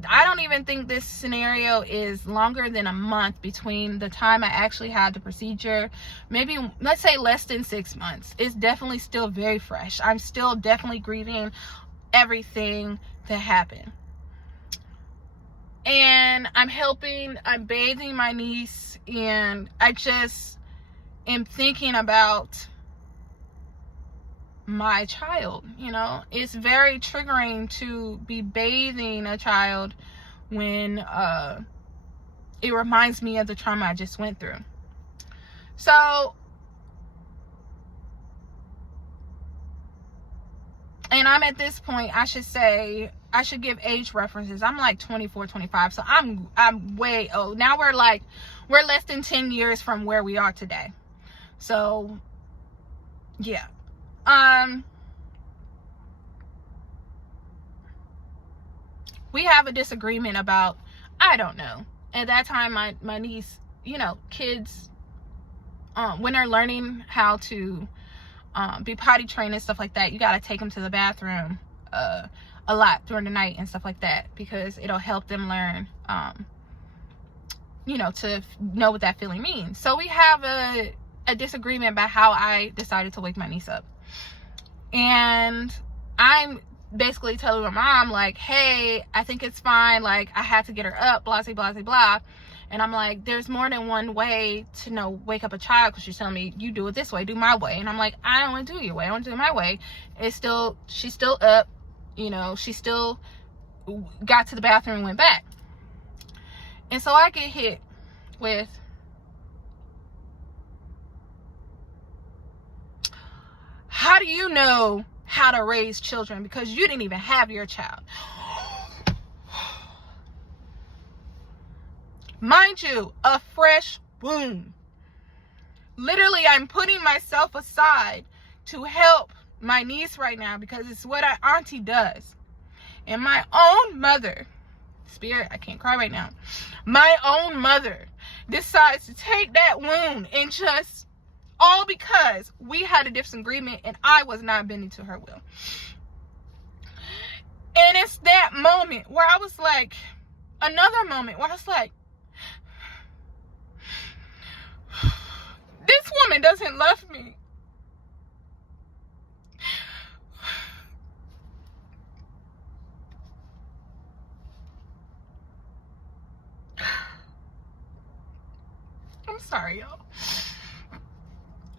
I don't even think this scenario is longer than a month between the time I actually had the procedure. Maybe, let's say, less than 6 months. It's definitely still very fresh. I'm still definitely grieving everything that happened. And I'm bathing my niece, and I just am thinking about my child. It's very triggering to be bathing a child when it reminds me of the trauma I just went through. So, and I'm at this point, I should give age references. I'm like 24, 25, so I'm way old. Now we're less than 10 years from where we are today. So, yeah. We have a disagreement about, I don't know. At that time, my niece, kids, when they're learning how to be potty trained and stuff like that, you got to take them to the bathroom a lot during the night and stuff like that, because it'll help them learn, to know what that feeling means. So we have a disagreement about how I decided to wake my niece up. And I'm basically telling my mom, like, hey, I think it's fine. Like, I had to get her up, blah, blah, blah, blah. And I'm like, there's more than one way to wake up a child, because she's telling me, you do it this way, do my way. And I'm like, I don't want to do your way. I want to do it my way. She's still up, she still got to the bathroom and went back. And so I get hit with, how do you know how to raise children because you didn't even have your child? Mind you, a fresh wound. Literally, I'm putting myself aside to help my niece right now because it's what our auntie does. And my own mother, spirit, I can't cry right now. My own mother decides to take that wound and just, all because we had a disagreement and I was not bending to her will. And it's that moment where I was like, another moment where I was like, this woman doesn't love me. I'm sorry, y'all.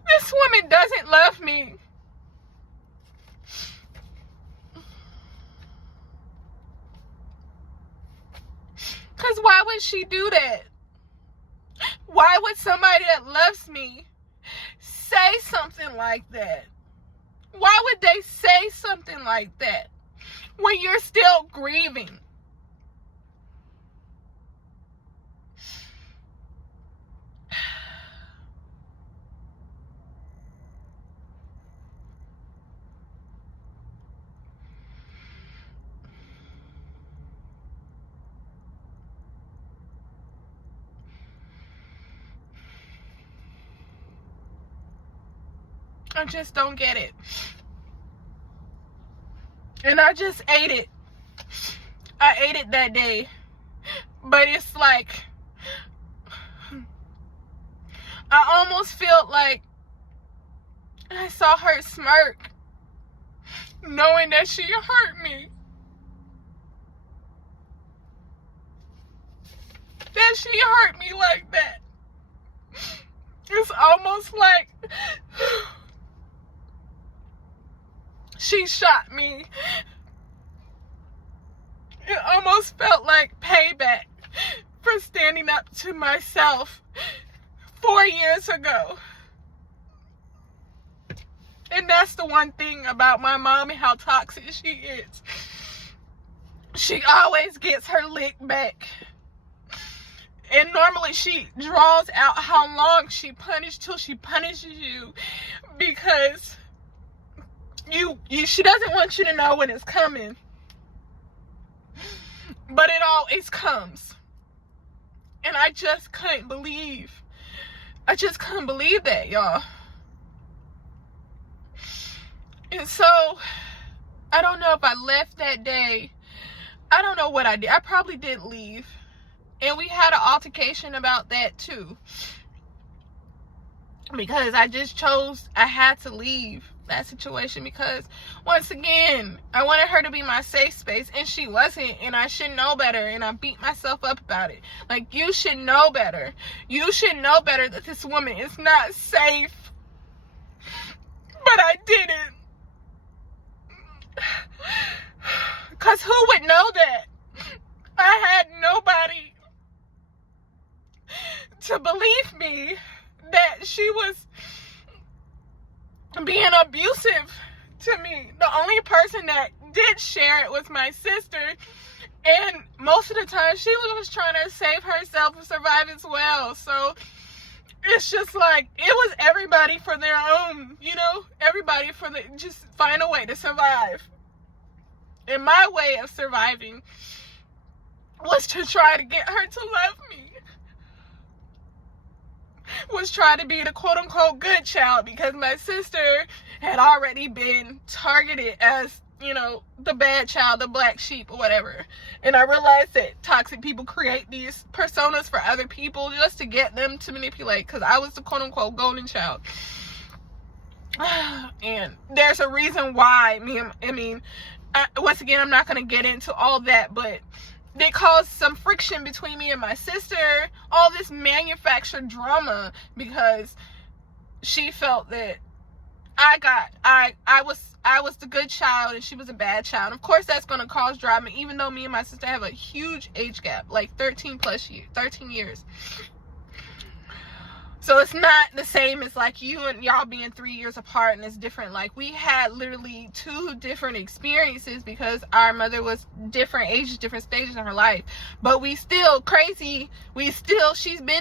This woman doesn't love me. Because why would she do that? Why would somebody that loves me say something like that? Why would they say something like that when you're still grieving? I just don't get it. And I just ate it. I ate it that day. But it's like, I almost felt like I saw her smirk, knowing that she hurt me. That she hurt me like that. It's almost like she shot me. It almost felt like payback for standing up to myself 4 years ago. And that's the one thing about my mom and how toxic she is. She always gets her lick back. And normally she draws out how long she punished till she punishes you, because she doesn't want you to know when it's coming. But it always comes. And I just couldn't believe that, y'all. And so, I don't know if I left that day. I don't know what I did. I probably did leave. And we had an altercation about that too. Because I had to leave that situation, because once again, I wanted her to be my safe space, and she wasn't, and I should know better, and I beat myself up about it. Like, you should know better. You should know better that this woman is not safe. But I didn't. Because who would know that? I had nobody to believe me that she was being abusive to me. The only person that did share it was my sister, and most of the time she was trying to save herself and survive as well. So it's just like, it was everybody for their own, everybody just find a way to survive. And my way of surviving was to try to get her to love me. Was try to be the quote-unquote good child, because my sister had already been targeted as, the bad child, the black sheep or whatever. And I realized that toxic people create these personas for other people just to get them to manipulate, because I was the quote-unquote golden child. And there's a reason why once again, I'm not going to get into all that, but they caused some friction between me and my sister, all this manufactured drama, because she felt that I was the good child and she was a bad child. Of course, that's going to cause drama, even though me and my sister have a huge age gap, like 13 years. So it's not the same as like you and y'all being 3 years apart, and it's different. Like, we had literally 2 different experiences, because our mother was different ages, different stages in her life. But she's been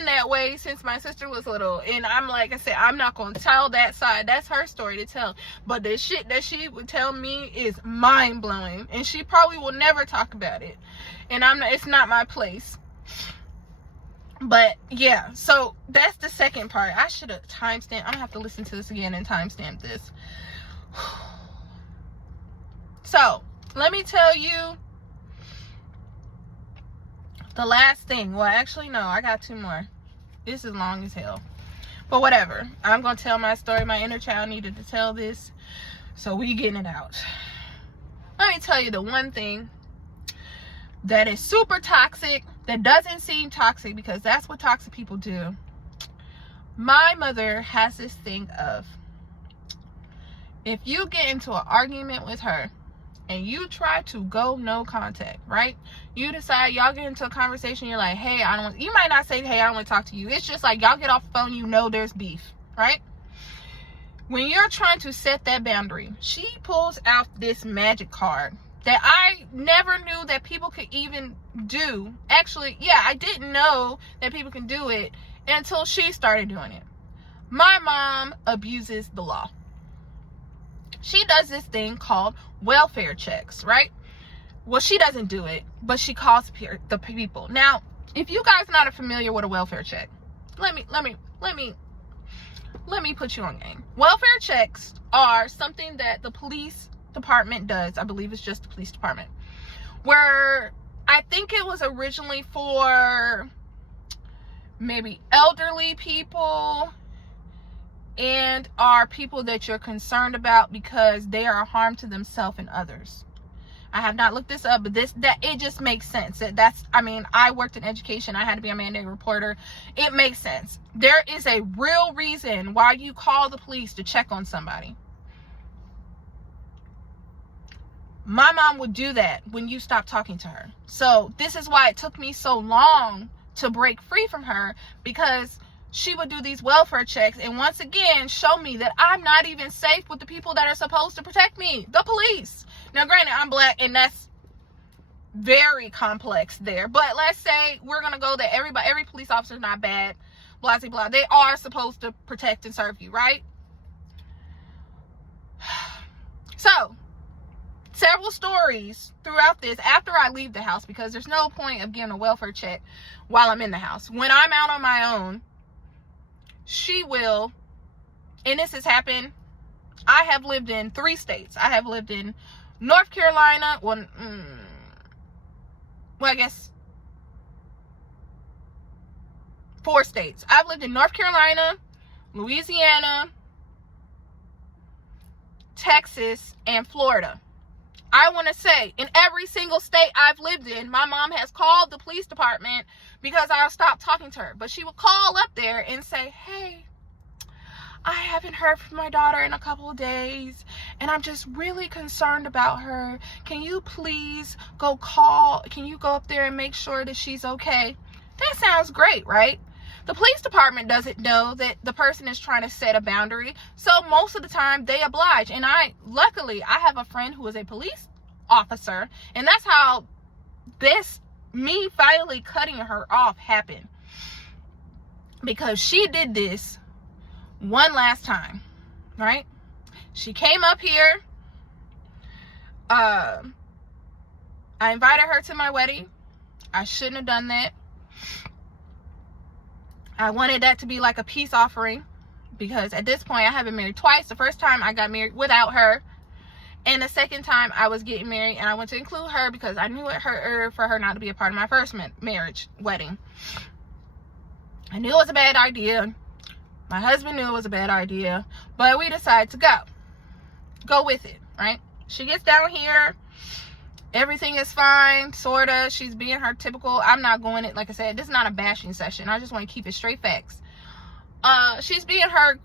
that way since my sister was little. And like I said, I'm not going to tell that side. That's her story to tell. But the shit that she would tell me is mind blowing. And she probably will never talk about it. And it's not my place. But yeah, so that's the second part. I should have timestamped. I'm gonna have to listen to this again and timestamp this. So let me tell you the last thing. Well, actually, no, I got 2 more. This is long as hell, but whatever. I'm gonna tell my story. My inner child needed to tell this, so we getting it out. Let me tell you the one thing that is super toxic, that doesn't seem toxic, because that's what toxic people do. My mother has this thing of, if you get into an argument with her and you try to go no contact, right? You decide, y'all get into a conversation, you're like, hey, you might not say, hey, I don't want to talk to you. It's just like, y'all get off the phone, there's beef, right? When you're trying to set that boundary, she pulls out this magic card that I never knew that people could even do. Actually, yeah, I didn't know that people can do it until she started doing it. My mom abuses the law. She does this thing called welfare checks, right? Well, she doesn't do it, but she calls the people. Now, if you guys are not familiar with a welfare check, let me put you on game. Welfare checks are something that the police department does. I believe it's just the police department, where I think it was originally for maybe elderly people and are people that you're concerned about because they are a harm to themselves and others. I have not looked this up, but it just makes sense. I worked in education. I had to be a mandated reporter. It makes sense. There is a real reason why you call the police to check on somebody. My mom would do that when you stopped talking to her. So this is why it took me so long to break free from her, because she would do these welfare checks and once again show me that I'm not even safe with the people that are supposed to protect me, the police. Now, granted, I'm black and that's very complex there, but let's say we're going to go that every police officer is not bad, blah, blah, blah. They are supposed to protect and serve you, right? So, several stories throughout this after I leave the house, because there's no point of giving a welfare check while I'm in the house. When I'm out on my own, she will, and this has happened, I have lived in 3 states. I have lived in North Carolina, I guess 4 states. I've lived in North Carolina, Louisiana, Texas, and Florida. I want to say, in every single state I've lived in, my mom has called the police department because I stopped talking to her. But she would call up there and say, hey, I haven't heard from my daughter in a couple of days, and I'm just really concerned about her. Can you please go up there and make sure that she's okay? That sounds great, right? The police department doesn't know that the person is trying to set a boundary, so most of the time they oblige. And luckily, I have a friend who is a police officer, and that's how me finally cutting her off happened. Because she did this one last time, right? She came up here. I invited her to my wedding. I shouldn't have done that. I wanted that to be like a peace offering, because at this point I have been married twice. The first time I got married without her, and the second time I was getting married, and I wanted to include her because I knew it hurt her for her not to be a part of my first marriage wedding. I knew it was a bad idea. My husband knew it was a bad idea, but we decided to go with it, right? She gets down here. Everything is fine, sorta. She's being her typical. I'm not going it. Like I said, this is not a bashing session. I just want to keep it straight facts. She's being her.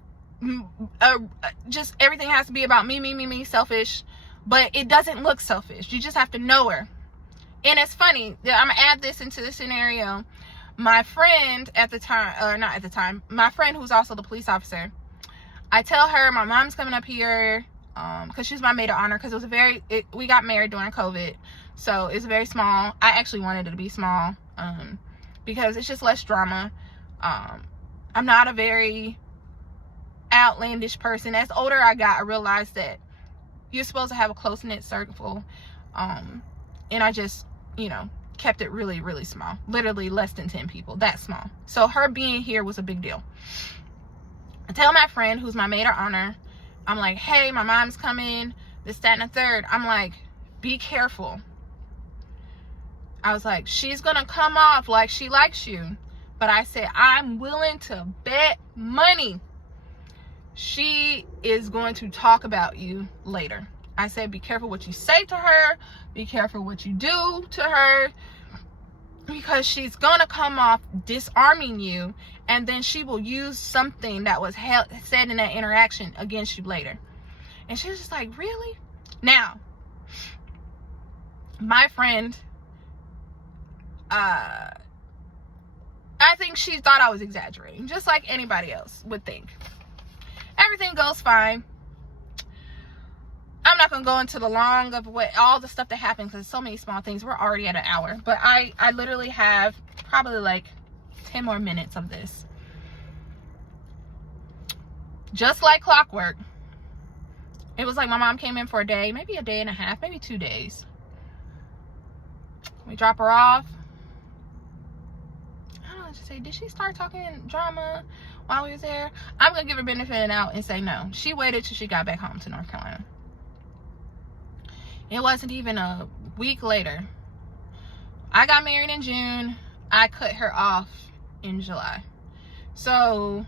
Just everything has to be about me, selfish. But it doesn't look selfish. You just have to know her. And it's funny. I'm gonna add this into the scenario. My friend at the time, or not at the time, my friend who's also the police officer. I tell her my mom's coming up here. Because she's my maid of honor, because we got married during COVID, so it's very small. I actually wanted it to be small, because it's just less drama. I'm not a very outlandish person. As older I got, I realized that you're supposed to have a close-knit circle, and I just, kept it really, really small. Literally less than 10 people, that small. So her being here was a big deal. I tell my friend who's my maid of honor, I'm like, hey, my mom's coming, this, that, and the third. I'm like, be careful. I was like, she's going to come off like she likes you. But I said, I'm willing to bet money she is going to talk about you later. I said, be careful what you say to her. Be careful what you do to her. Because she's going to come off disarming you, and then she will use something that was said in that interaction against you later. And she was just like, really? Now, my friend, I think she thought I was exaggerating, just like anybody else would think. Everything goes fine. I'm not going to go into the long of all the stuff that happened, because so many small things. We're already at an hour. But I literally have probably like 10 more minutes of this. Just like clockwork. It was like my mom came in for a day, maybe a day and a half, maybe 2 days. We drop her off. I don't know what to say. Did she start talking drama while we was there? I'm going to give her benefit of the doubt and say no. She waited till she got back home to North Carolina. It wasn't even a week later. I got married in June. I cut her off in July. So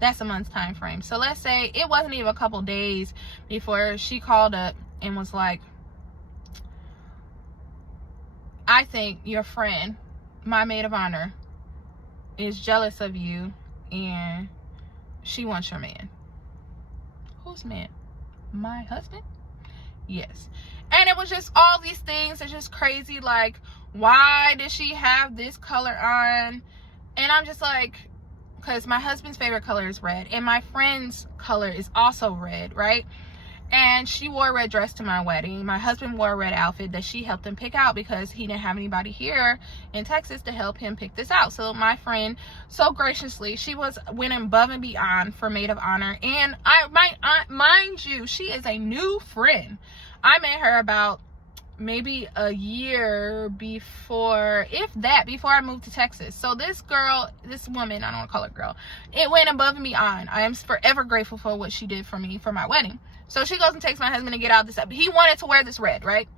that's a month's time frame. So let's say it wasn't even a couple days before she called up and was like, I think your friend, my maid of honor, is jealous of you and she wants your man. Whose man? My husband? Yes. And it was just all these things. It's just crazy. Like, why did she have this color on? And I'm just like, because my husband's favorite color is red, and my friend's color is also red, right? And she wore a red dress to my wedding. My husband wore a red outfit that she helped him pick out because he didn't have anybody here in Texas to help him pick this out. So my friend, so graciously, she went above and beyond for maid of honor. And mind you, she is a new friend. I met her about maybe a year before, if that, before I moved to Texas. So this woman, I don't want to call her girl, it went above and beyond. I am forever grateful for what she did for me for my wedding. So she goes and takes my husband to get out this up. He wanted to wear this red, right?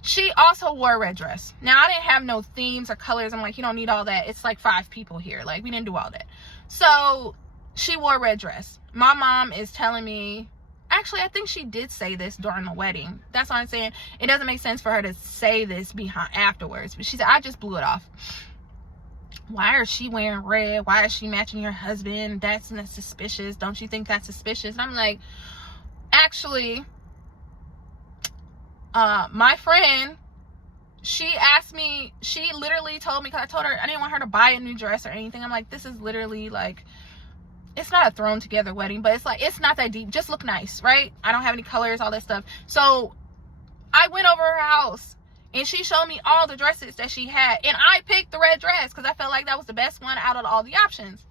She also wore a red dress. Now, I didn't have no themes or colors. I'm like, you don't need all that. It's like 5 people here. Like, we didn't do all that. So she wore a red dress. My mom is telling me, actually, I think she did say this during the wedding. That's what I'm saying. It doesn't make sense for her to say this afterwards. But she said, I just blew it off. Why is she wearing red? Why is she matching your husband? That's not suspicious. Don't you think that's suspicious? And I'm like, actually, my friend, she asked me, she literally told me, because I told her I didn't want her to buy a new dress or anything. I'm like, this is literally like, it's not a thrown together wedding, but it's like, it's not that deep. Just look nice, right? I don't have any colors, all that stuff. So I went over her house and she showed me all the dresses that she had. And I picked the red dress because I felt like that was the best one out of all the options.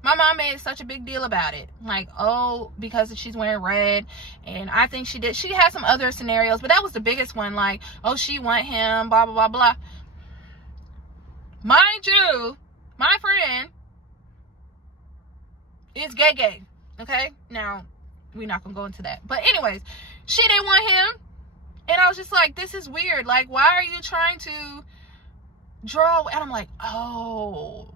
My mom made such a big deal about it. Like, oh, because she's wearing red. And I think she did. She had some other scenarios, but that was the biggest one. Like, oh, she want him, blah, blah, blah, blah. Mind you, my friend is gay. Okay? Now, we're not going to go into that. But anyways, she didn't want him. And I was just like, this is weird. Like, why are you trying to draw? And I'm like, oh,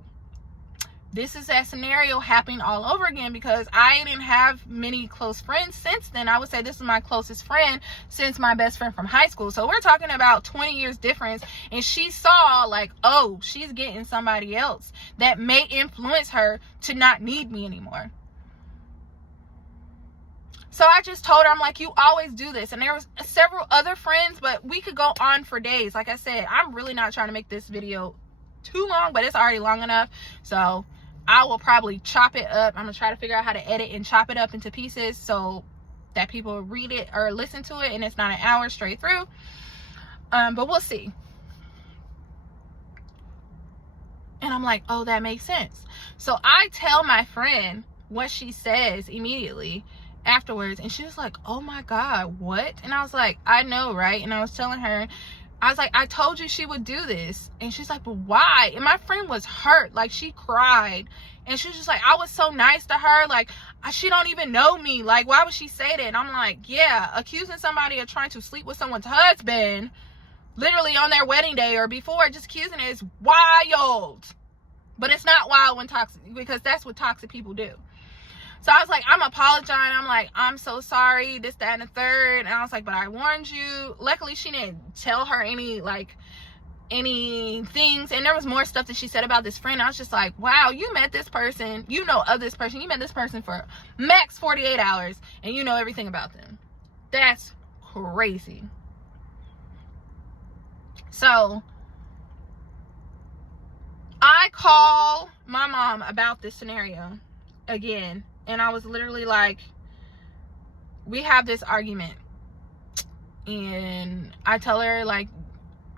this is that scenario happening all over again, because I didn't have many close friends since then. I would say this is my closest friend since my best friend from high school. So we're talking about 20 years difference. And she saw like, oh, she's getting somebody else that may influence her to not need me anymore. So I just told her, I'm like, you always do this. And there was several other friends, but we could go on for days. Like I said, I'm really not trying to make this video too long, but it's already long enough. So I will probably chop it up. I'm going to try to figure out how to edit and chop it up into pieces so that people read it or listen to it and it's not an hour straight through. But we'll see. And I'm like, oh, that makes sense. So I tell my friend what she says immediately afterwards, and she was like, oh my God, what? And I was like, I know, right? And I was telling her, I was like, I told you she would do this. And she's like, but why? And my friend was hurt. Like, she cried. And she was just like, I was so nice to her. Like, she don't even know me. Like, why would she say that? And I'm like, yeah, accusing somebody of trying to sleep with someone's husband, literally on their wedding day or before, just accusing it is wild. But it's not wild when toxic, because that's what toxic people do. So I was like, I'm apologizing. I'm like, I'm so sorry, this, that, and the third. And I was like, but I warned you. Luckily, she didn't tell her any things. And there was more stuff that she said about this friend. I was just like, wow, you met this person. You know of this person. You met this person for max 48 hours. And you know everything about them. That's crazy. So I call my mom about this scenario again. And I was literally like, we have this argument. And I tell her, like,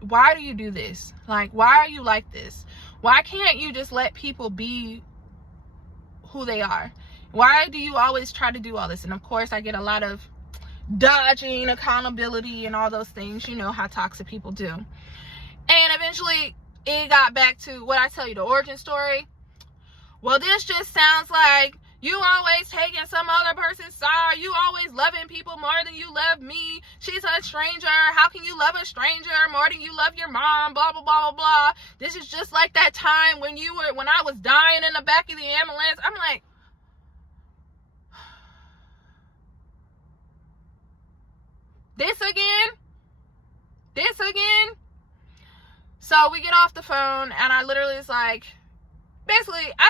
why do you do this? Like, why are you like this? Why can't you just let people be who they are? Why do you always try to do all this? And of course, I get a lot of dodging, accountability, and all those things. You know how toxic people do. And eventually, it got back to what I tell you, the origin story. Well, this just sounds like You always taking some other person's side. You always loving people more than you love me. She's a stranger. How can you love a stranger more than you love your mom? Blah, blah, blah, blah, blah. This is just like that time when I was dying in the back of the ambulance. I'm like, this again? So we get off the phone, and I literally was like, basically, I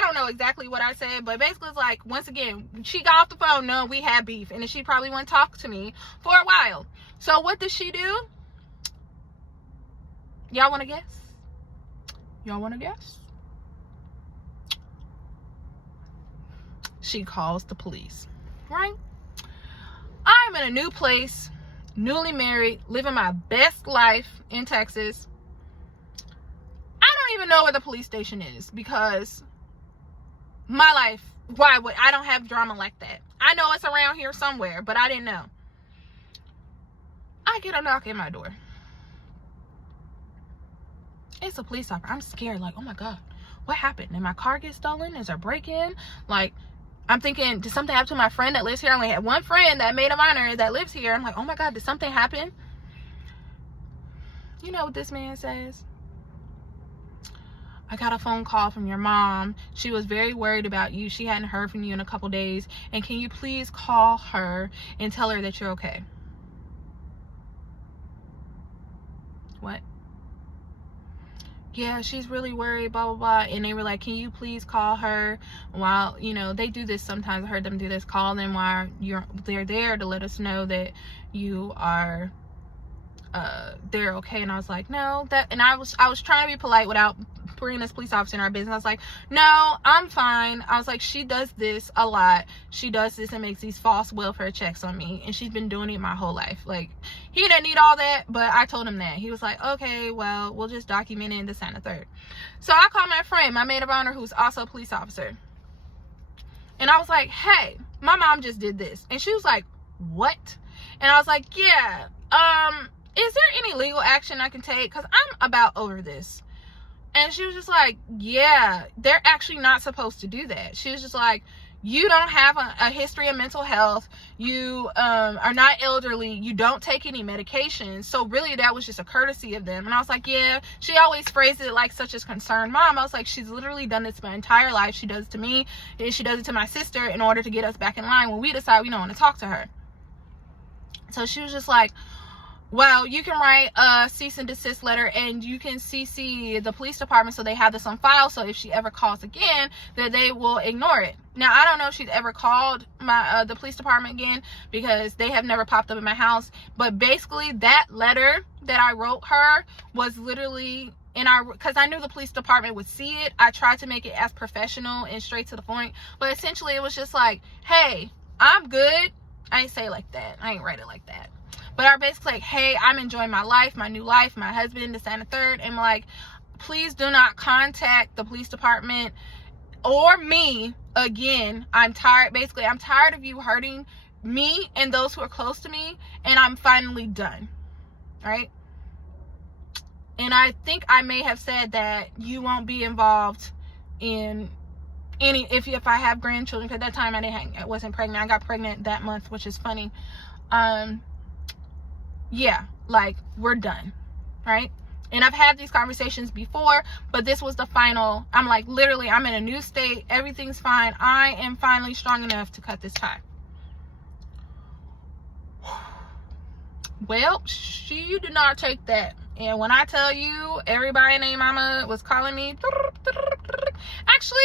don't know exactly what I said, but basically it's like, once again, she got off the phone knowing we had beef, and then she probably wouldn't talk to me for a while. So what does she do? Y'all want to guess? She calls the police, right? I'm in a new place, newly married, living my best life in Texas. I don't even know where the police station is, because my life, I don't have drama like that. I know it's around here somewhere, but I didn't know. I get a knock at my door. It's a police officer. I'm scared, like, oh my God, what happened? Did my car get stolen? Is there a break-in? Like, I'm thinking, did something happen to my friend that lives here? I only had one friend, that maid of honor, that lives here. I'm like, oh my God, did something happen? You know what this man says? I got a phone call from your mom. She was very worried about you. She hadn't heard from you in a couple days. And can you please call her and tell her that you're okay? What? Yeah, she's really worried, blah, blah, blah. And they were like, can you please call her while, they do this sometimes. I heard them do this. Call them while they're there to let us know that you are, they're okay. And I was like, no, and I was trying to be polite without bringing this police officer in our business. I was like, no, I'm fine. I was like, she does this a lot. She does this and makes these false welfare checks on me, and she's been doing it my whole life. Like, he didn't need all that, but I told him that. He was like, okay, well, we'll just document it in the Santa Third. So I called my friend, my maid of honor, who's also a police officer, and I was like, hey, my mom just did this. And she was like, what? And I was like, yeah, is there any legal action I can take? Because I'm about over this. And she was just like, yeah, they're actually not supposed to do that. She was just like, you don't have a history of mental health. You are not elderly. You don't take any medications. So really, that was just a courtesy of them. And I was like, yeah, she always phrases it like such a concerned mom. I was like, she's literally done this my entire life. She does it to me, and she does it to my sister in order to get us back in line when we decide we don't want to talk to her. So she was just like, well, you can write a cease and desist letter, and you can CC the police department so they have this on file, so if she ever calls again, that they will ignore it. Now, I don't know if she's ever called the police department again, because they have never popped up in my house. But basically, that letter that I wrote her was literally, because I knew the police department would see it, I tried to make it as professional and straight to the point. But essentially, it was just like, hey, I'm good. I ain't say it like that. I ain't write it like that. But I basically like, hey, I'm enjoying my life, my new life, my husband, the Santa Third. And like, please do not contact the police department or me again. I'm tired. Basically, I'm tired of you hurting me and those who are close to me. And I'm finally done. Right? And I think I may have said that you won't be involved in any, if I have grandchildren. Because at that time I wasn't pregnant. I got pregnant that month, which is funny. Yeah, like, we're done, right? And I've had these conversations before, but this was the final. I'm like, literally, I'm in a new state. Everything's fine. I am finally strong enough to cut this tie. Well, she did not take that. And when I tell you, everybody named Mama was calling me. Actually,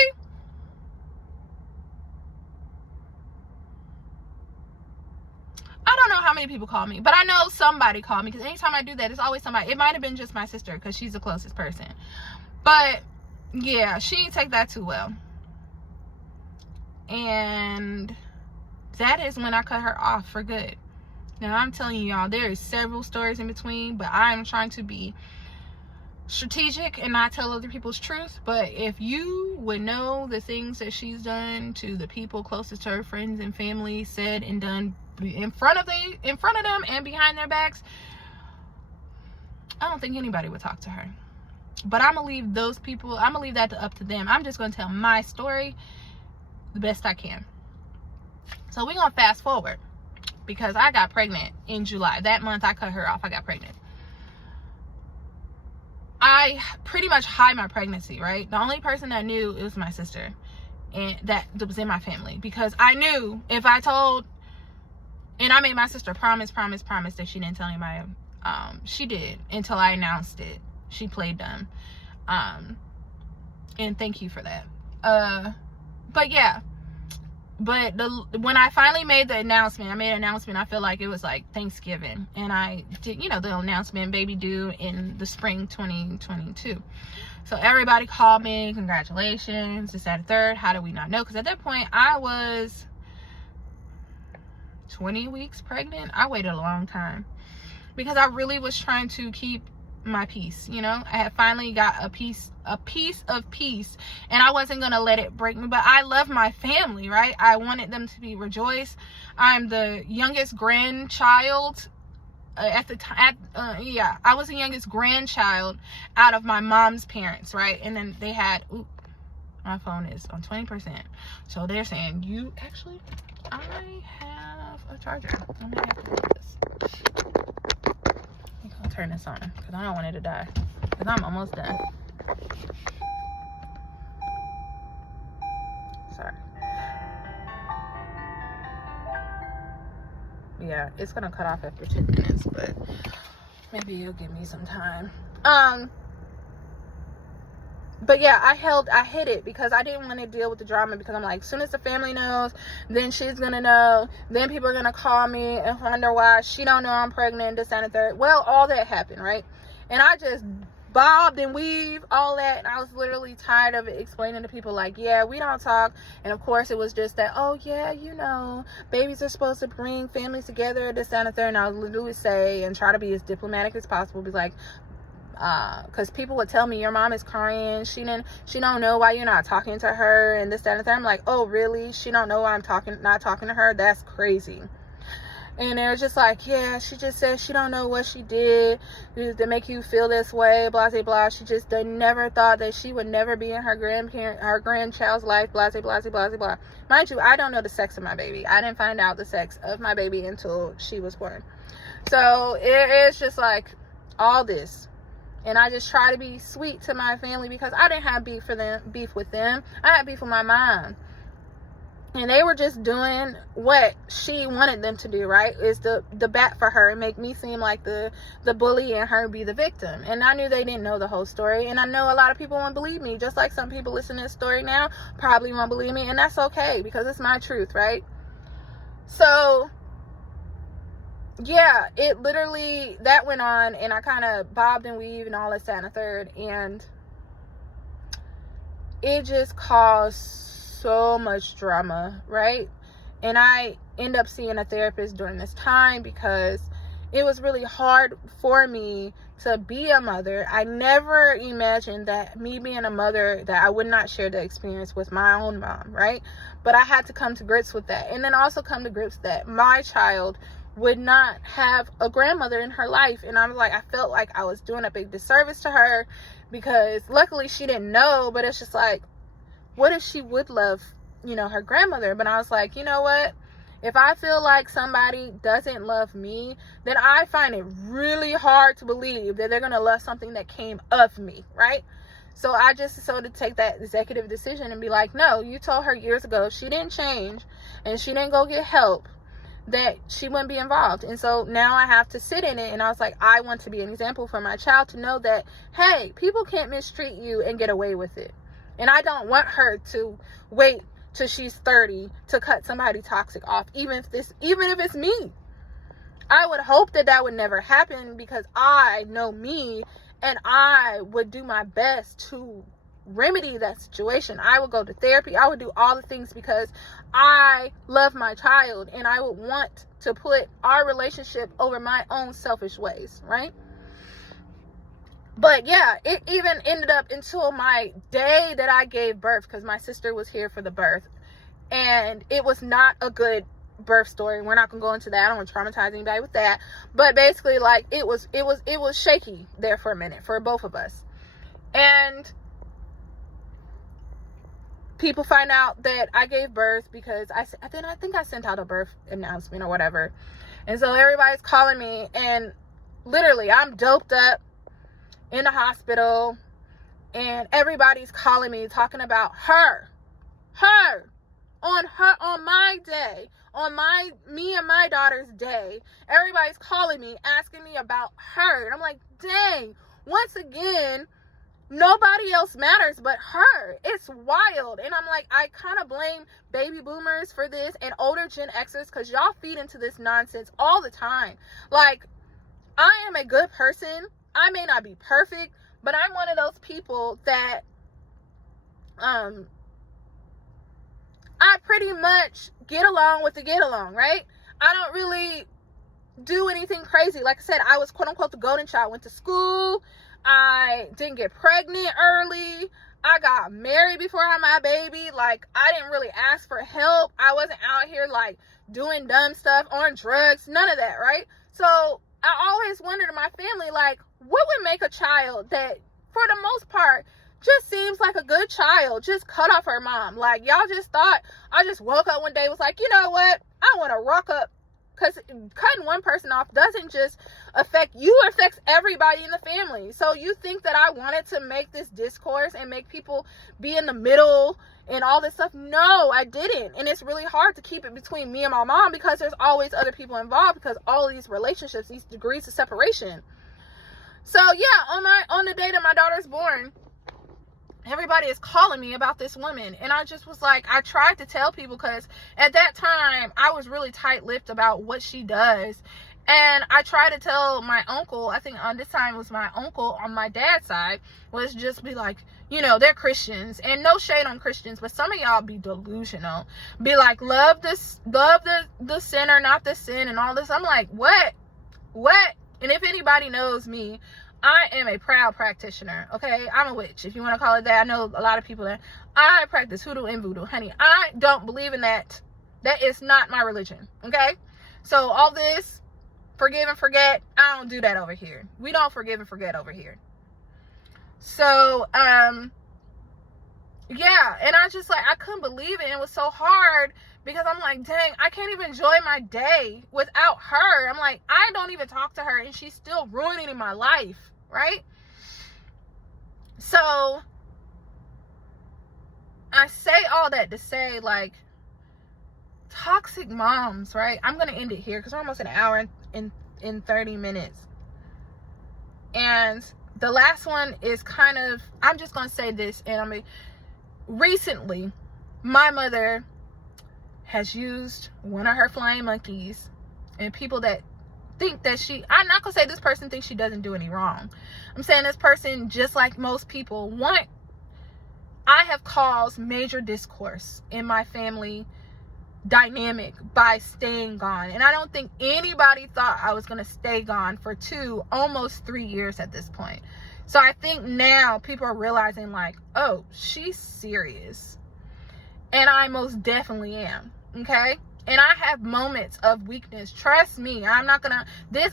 I don't know how many people call me, but I know somebody called me, because anytime I do that, it's always somebody. It might have been just my sister, because she's the closest person. But yeah, she didn't take that too well. And that is when I cut her off for good. Now, I'm telling y'all, there is several stories in between, but I'm trying to be strategic and not tell other people's truth. But if you would know the things that she's done to the people closest to her, friends and family, said and done in front of them and behind their backs, I don't think anybody would talk to her. But I'm gonna leave those people, I'm gonna leave that up to them. I'm just gonna tell my story. the best I can. So we're gonna fast forward, because I got pregnant in July. That month I cut her off, I got pregnant. I pretty much hide my pregnancy, right? The only person that knew, it was my sister, and that was in my family, because I knew if I told, and I made my sister promise that she didn't tell anybody. She did, until I announced it. She played dumb. And thank you for that. But yeah, but when I finally made the announcement, I feel like it was like Thanksgiving, and I did, you know, the announcement, baby due in the spring 2022. So everybody called me, congratulations, this, that, and third. How did we not know? Because at that point I was 20 weeks pregnant. I waited a long time because I really was trying to keep my peace. You know, I had finally got a piece of peace, and I wasn't gonna let it break me. But I love my family, right? I wanted them to be rejoiced. I'm the youngest grandchild at the time. I was the youngest grandchild out of my mom's parents, right? And then they had, my phone is on 20%, so they're saying, you actually, I have a charger. Let me have to do this. I'm gonna turn this on because I don't want it to die, because I'm almost done. Sorry. Yeah, it's gonna cut off after 10 minutes, but maybe you'll give me some time. But yeah, I hid it because I didn't want to deal with the drama, because I'm like, as soon as the family knows, then she's gonna know, then people are gonna call me and wonder why she don't know I'm pregnant, this, that, and the third. Well, all that happened, right? And I just bobbed and weaved all that, and I was literally tired of it, explaining to people like, yeah, we don't talk. And of course it was just that, oh yeah, you know, babies are supposed to bring families together, this, that, and the third. And I would literally say, and try to be as diplomatic as possible, be like, because people would tell me, your mom is crying, she don't know why you're not talking to her, and this, that, and the third. I'm like, oh really? She don't know why I'm not talking to her? That's crazy. And they're just like, yeah, she just says she don't know what she did to make you feel this way, blah, blah, blah. They never thought that she would never be in her grandchild's life, blah, blah, blah, blah, blah. Mind you, I don't know the sex of my baby. I didn't find out the sex of my baby until she was born. So it's just like all this. And I just try to be sweet to my family, because I didn't have beef with them. I had beef with my mom. And they were just doing what she wanted them to do, right? Is the bat for her and make me seem like the bully and her be the victim. And I knew they didn't know the whole story. And I know a lot of people won't believe me. Just like some people listening to this story now probably won't believe me. And that's okay, because it's my truth, right? So yeah, it literally, that went on, and I kind of bobbed and weaved and all this, that, and the third, and it just caused so much drama, right? And I end up seeing a therapist during this time, because it was really hard for me to be a mother. I never imagined that me being a mother, that I would not share the experience with my own mom, right? But I had to come to grips with that, and then also come to grips that my child would not have a grandmother in her life. And I was like, I felt like I was doing a big disservice to her, because luckily she didn't know, but it's just like, what if she would love, you know, her grandmother? But I was like, you know what? If I feel like somebody doesn't love me, then I find it really hard to believe that they're going to love something that came of me, right? So I just decided to take that executive decision and be like, no, you told her years ago she didn't change and she didn't go get help, that she wouldn't be involved. And so now I have to sit in it. And I was like, I want to be an example for my child to know that, hey, people can't mistreat you and get away with it. And I don't want her to wait till she's 30 to cut somebody toxic off, even if it's me. I would hope that would never happen, because I know me, and I would do my best to remedy that situation. I would go to therapy. I would do all the things, because I love my child, and I would want to put our relationship over my own selfish ways, right? But yeah, it even ended up until my day that I gave birth, because my sister was here for the birth, and it was not a good birth story. We're not gonna go into that. I don't want to traumatize anybody with that. But basically, like, it was shaky there for a minute for both of us. And people find out that I gave birth, because I think I sent out a birth announcement or whatever. And so everybody's calling me, and literally I'm doped up in the hospital, and everybody's calling me talking about her on my day, on me and my daughter's day. Everybody's calling me, asking me about her. And I'm like, dang, once again, nobody else matters but her. It's wild. And I'm like, I kind of blame baby boomers for this and older Gen Xers, because y'all feed into this nonsense all the time. Like, I am a good person. I may not be perfect, but I'm one of those people that I pretty much get along with the get along, right? I don't really do anything crazy. Like I said, I was quote unquote the golden child. Went to school. I didn't get pregnant early. I got married before I had my baby. Like, I didn't really ask for help. I wasn't out here like doing dumb stuff, on drugs, none of that, right? So I always wondered in my family, like, what would make a child that, for the most part, just seems like a good child, just cut off her mom? Like, y'all just thought I just woke up one day, was like, you know what, I want to rock up. Because cutting one person off doesn't just affect you, it affects everybody in the family. So you think that I wanted to make this discourse and make people be in the middle and all this stuff? No, I didn't. And it's really hard to keep it between me and my mom, because there's always other people involved, because all of these relationships, these degrees of separation. So yeah, on the day that my daughter's born, everybody is calling me about this woman. And I just was like, I tried to tell people, because at that time I was really tight-lipped about what she does. And I tried to tell my uncle, I think on this time it was my uncle on my dad's side, was just be like, you know, they're Christians, and no shade on Christians, but some of y'all be delusional, be like, love the sinner, not the sin, and all this. I'm like, what? And if anybody knows me, I am a proud practitioner, okay? I'm a witch, if you want to call it that. I know a lot of people that I practice hoodoo and voodoo. Honey, I don't believe in that. That is not my religion, okay? So all this forgive and forget, I don't do that over here. We don't forgive and forget over here. So, yeah, and I just, like, I couldn't believe it. And it was so hard, because I'm like, dang, I can't even enjoy my day without her. I'm like, I don't even talk to her, and she's still ruining my life, right? So I say all that to say, like, toxic moms, right? I'm going to end it here, because we're almost an hour in 30 minutes. And the last one is kind of, I'm just going to say this, and recently, my mother has used one of her flying monkeys, and people that think that I'm not gonna say this person thinks she doesn't do any wrong. I'm saying this person, just like most people, I have caused major discourse in my family dynamic by staying gone. And I don't think anybody thought I was gonna stay gone for almost 3 years at this point. So I think now people are realizing, like, oh, she's serious. And I most definitely am. Okay? And I have moments of weakness. Trust me, I'm not gonna,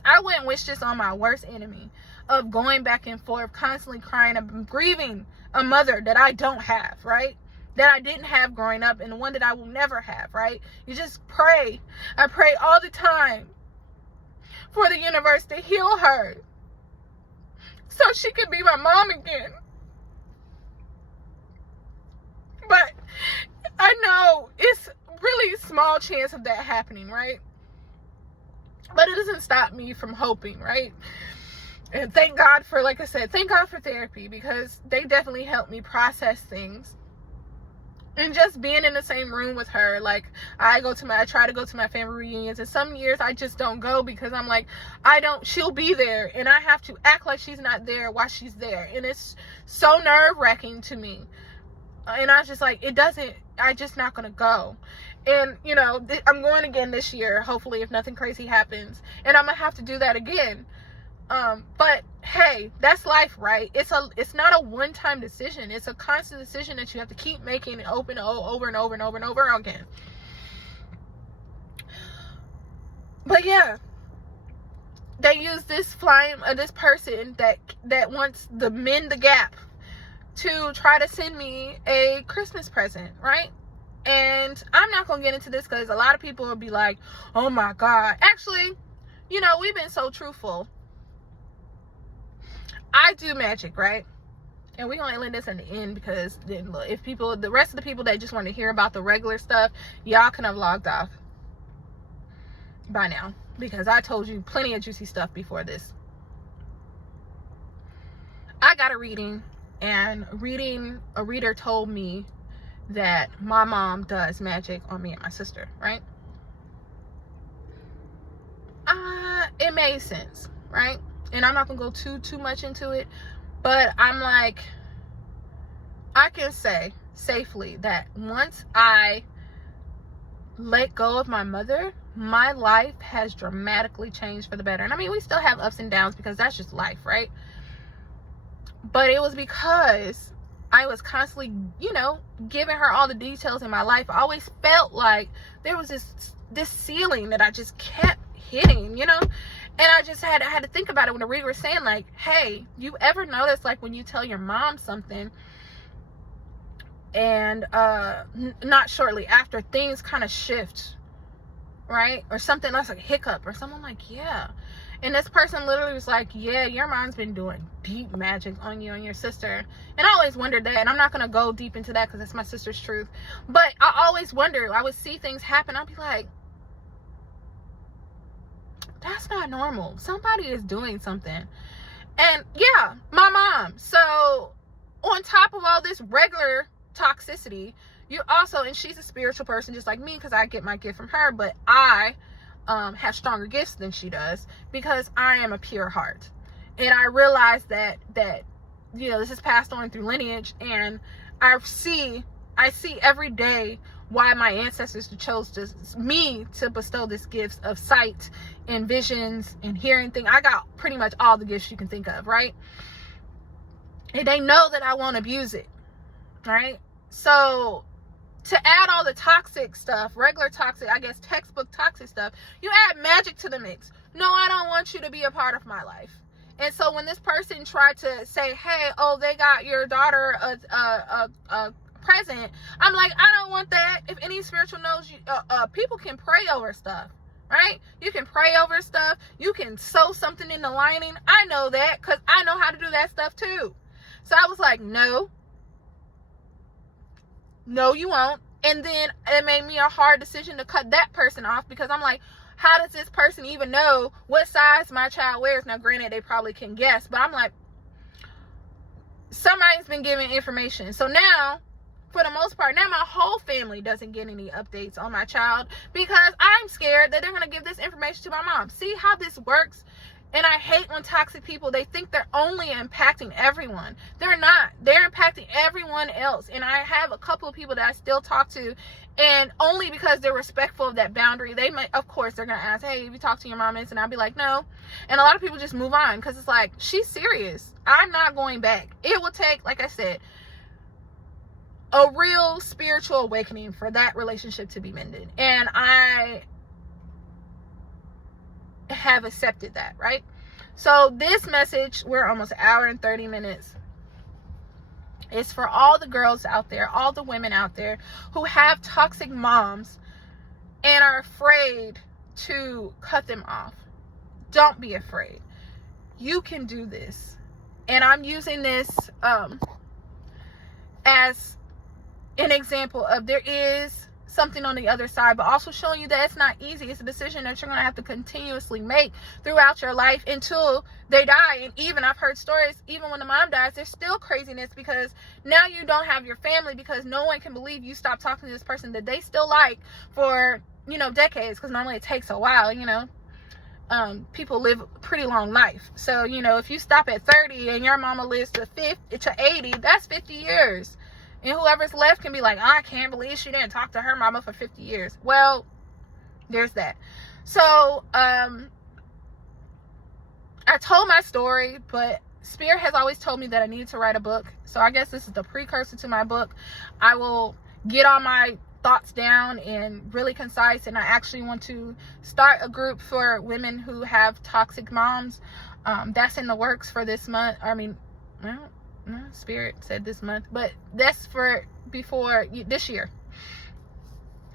I wouldn't wish this on my worst enemy, of going back and forth, constantly crying, and grieving a mother that I don't have, right? That I didn't have growing up, and the one that I will never have, right? You just pray. I pray all the time for the universe to heal her, so she could be my mom again. But I know it's really small chance of that happening, right? But it doesn't stop me from hoping, right? And thank God for, like I said, thank God for therapy, because they definitely helped me process things. And just being in the same room with her, like, I try to go to my family reunions, and some years I just don't go, because I'm like, she'll be there, and I have to act like she's not there while she's there. And it's so nerve-wracking to me. And I was just like, I'm just not going to go. And, you know, I'm going again this year, hopefully, if nothing crazy happens. And I'm going to have to do that again. But hey, that's life, right? It's not a one-time decision. It's a constant decision that you have to keep making it over and over and over again. But yeah, they use this person that wants to mend the gap to try to send me a Christmas present, right? And I'm not gonna get into this because a lot of people will be like, oh my God. Actually, you know, we've been so truthful. I do magic, right? And we're gonna end this in the end, because then if people, the rest of the people that just want to hear about the regular stuff, y'all can have logged off by now, because I told you plenty of juicy stuff before this. I got a reading, and a reader told me that my mom does magic on me and my sister, right? It made sense, right? And I'm not gonna go too much into it, but I'm like, I can say safely that once I let go of my mother, my life has dramatically changed for the better. And I mean, we still have ups and downs because that's just life, right? But it was because I was constantly, you know, giving her all the details in my life. I always felt like there was this ceiling that I just kept hitting, you know? And I just had to think about it when the reader was saying, like, hey, you ever notice, like, when you tell your mom something and not shortly after, things kind of shift, right? Or something else, like a hiccup or something. Like, yeah. And this person literally was like, yeah, your mom's been doing deep magic on you and your sister. And I always wondered that. And I'm not going to go deep into that because it's my sister's truth. But I always wondered, I would see things happen. I'd be like, that's not normal. Somebody is doing something. And yeah, my mom. So on top of all this regular toxicity, you also, and she's a spiritual person just like me, because I get my gift from her, but I have stronger gifts than she does because I am a pure heart. And I realize that you know, this is passed on through lineage, and I see every day why my ancestors chose me to bestow this gift of sight and visions and hearing things. I got pretty much all the gifts you can think of, right? And they know that I won't abuse it, right? So to add all the toxic stuff, regular toxic, I guess textbook toxic stuff, you add magic to the mix. No, I don't want you to be a part of my life. And so when this person tried to say, hey, oh, they got your daughter a present, I'm like, I don't want that. If any spiritual knows you, people can pray over stuff, right? You can pray over stuff. You can sew something in the lining. I know that because I know how to do that stuff too. So I was like, no, you won't. And then it made me a hard decision to cut that person off, because I'm like, how does this person even know what size my child wears? Now, granted, they probably can guess, but I'm like, somebody's been giving information. So now, for the most part, now my whole family doesn't get any updates on my child, because I'm scared that they're going to give this information to my mom. See how this works? And I hate when toxic people, they think they're only impacting everyone. They're not. They're impacting everyone else. And I have a couple of people that I still talk to, and only because they're respectful of that boundary, they might, of course, they're going to ask, hey, have you talked to your mom? And I'll be like, no. And a lot of people just move on because it's like, she's serious. I'm not going back. It will take, like I said, a real spiritual awakening for that relationship to be mended. And I have accepted that, right? So this message, we're almost an hour and 30 minutes. It's for all the girls out there, all the women out there who have toxic moms and are afraid to cut them off. Don't be afraid. You can do this. And I'm using this as an example of there is something on the other side, but also showing you that it's not easy. It's a decision that you're going to have to continuously make throughout your life until they die. And even I've heard stories, even when the mom dies, there's still craziness, because now you don't have your family, because no one can believe you stopped talking to this person that they still like for, you know, decades, because normally it takes a while, you know. People live a pretty long life. So, you know, if you stop at 30 and your mama lives to 80, that's 50 years. And whoever's left can be like, I can't believe she didn't talk to her mama for 50 years. Well, there's that. So, I told my story, but Spirit has always told me that I need to write a book. So I guess this is the precursor to my book. I will get all my thoughts down and really concise. And I actually want to start a group for women who have toxic moms. That's in the works for this month. I mean, well, Spirit said this month, but that's for before this year,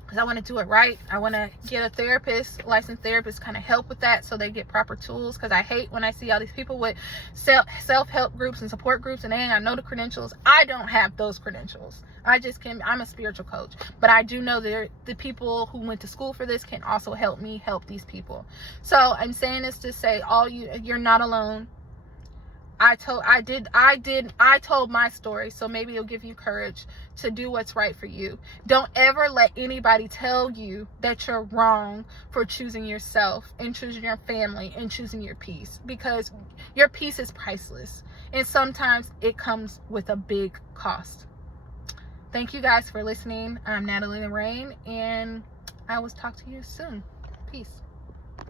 because I want to do it right. I want to get a therapist, licensed therapist, kind of help with that, so they get proper tools, because I hate when I see all these people with self-help groups and support groups, and they ain't got no the credentials. I don't have those credentials. I'm a spiritual coach, but I do know that the people who went to school for this can also help me help these people. So I'm saying this to say, you're not alone. I told my story, so maybe it'll give you courage to do what's right for you. Don't ever let anybody tell you that you're wrong for choosing yourself and choosing your family and choosing your peace, because your peace is priceless, and sometimes it comes with a big cost. Thank you guys for listening. I'm Nataly Lorraine, and I will talk to you soon. Peace.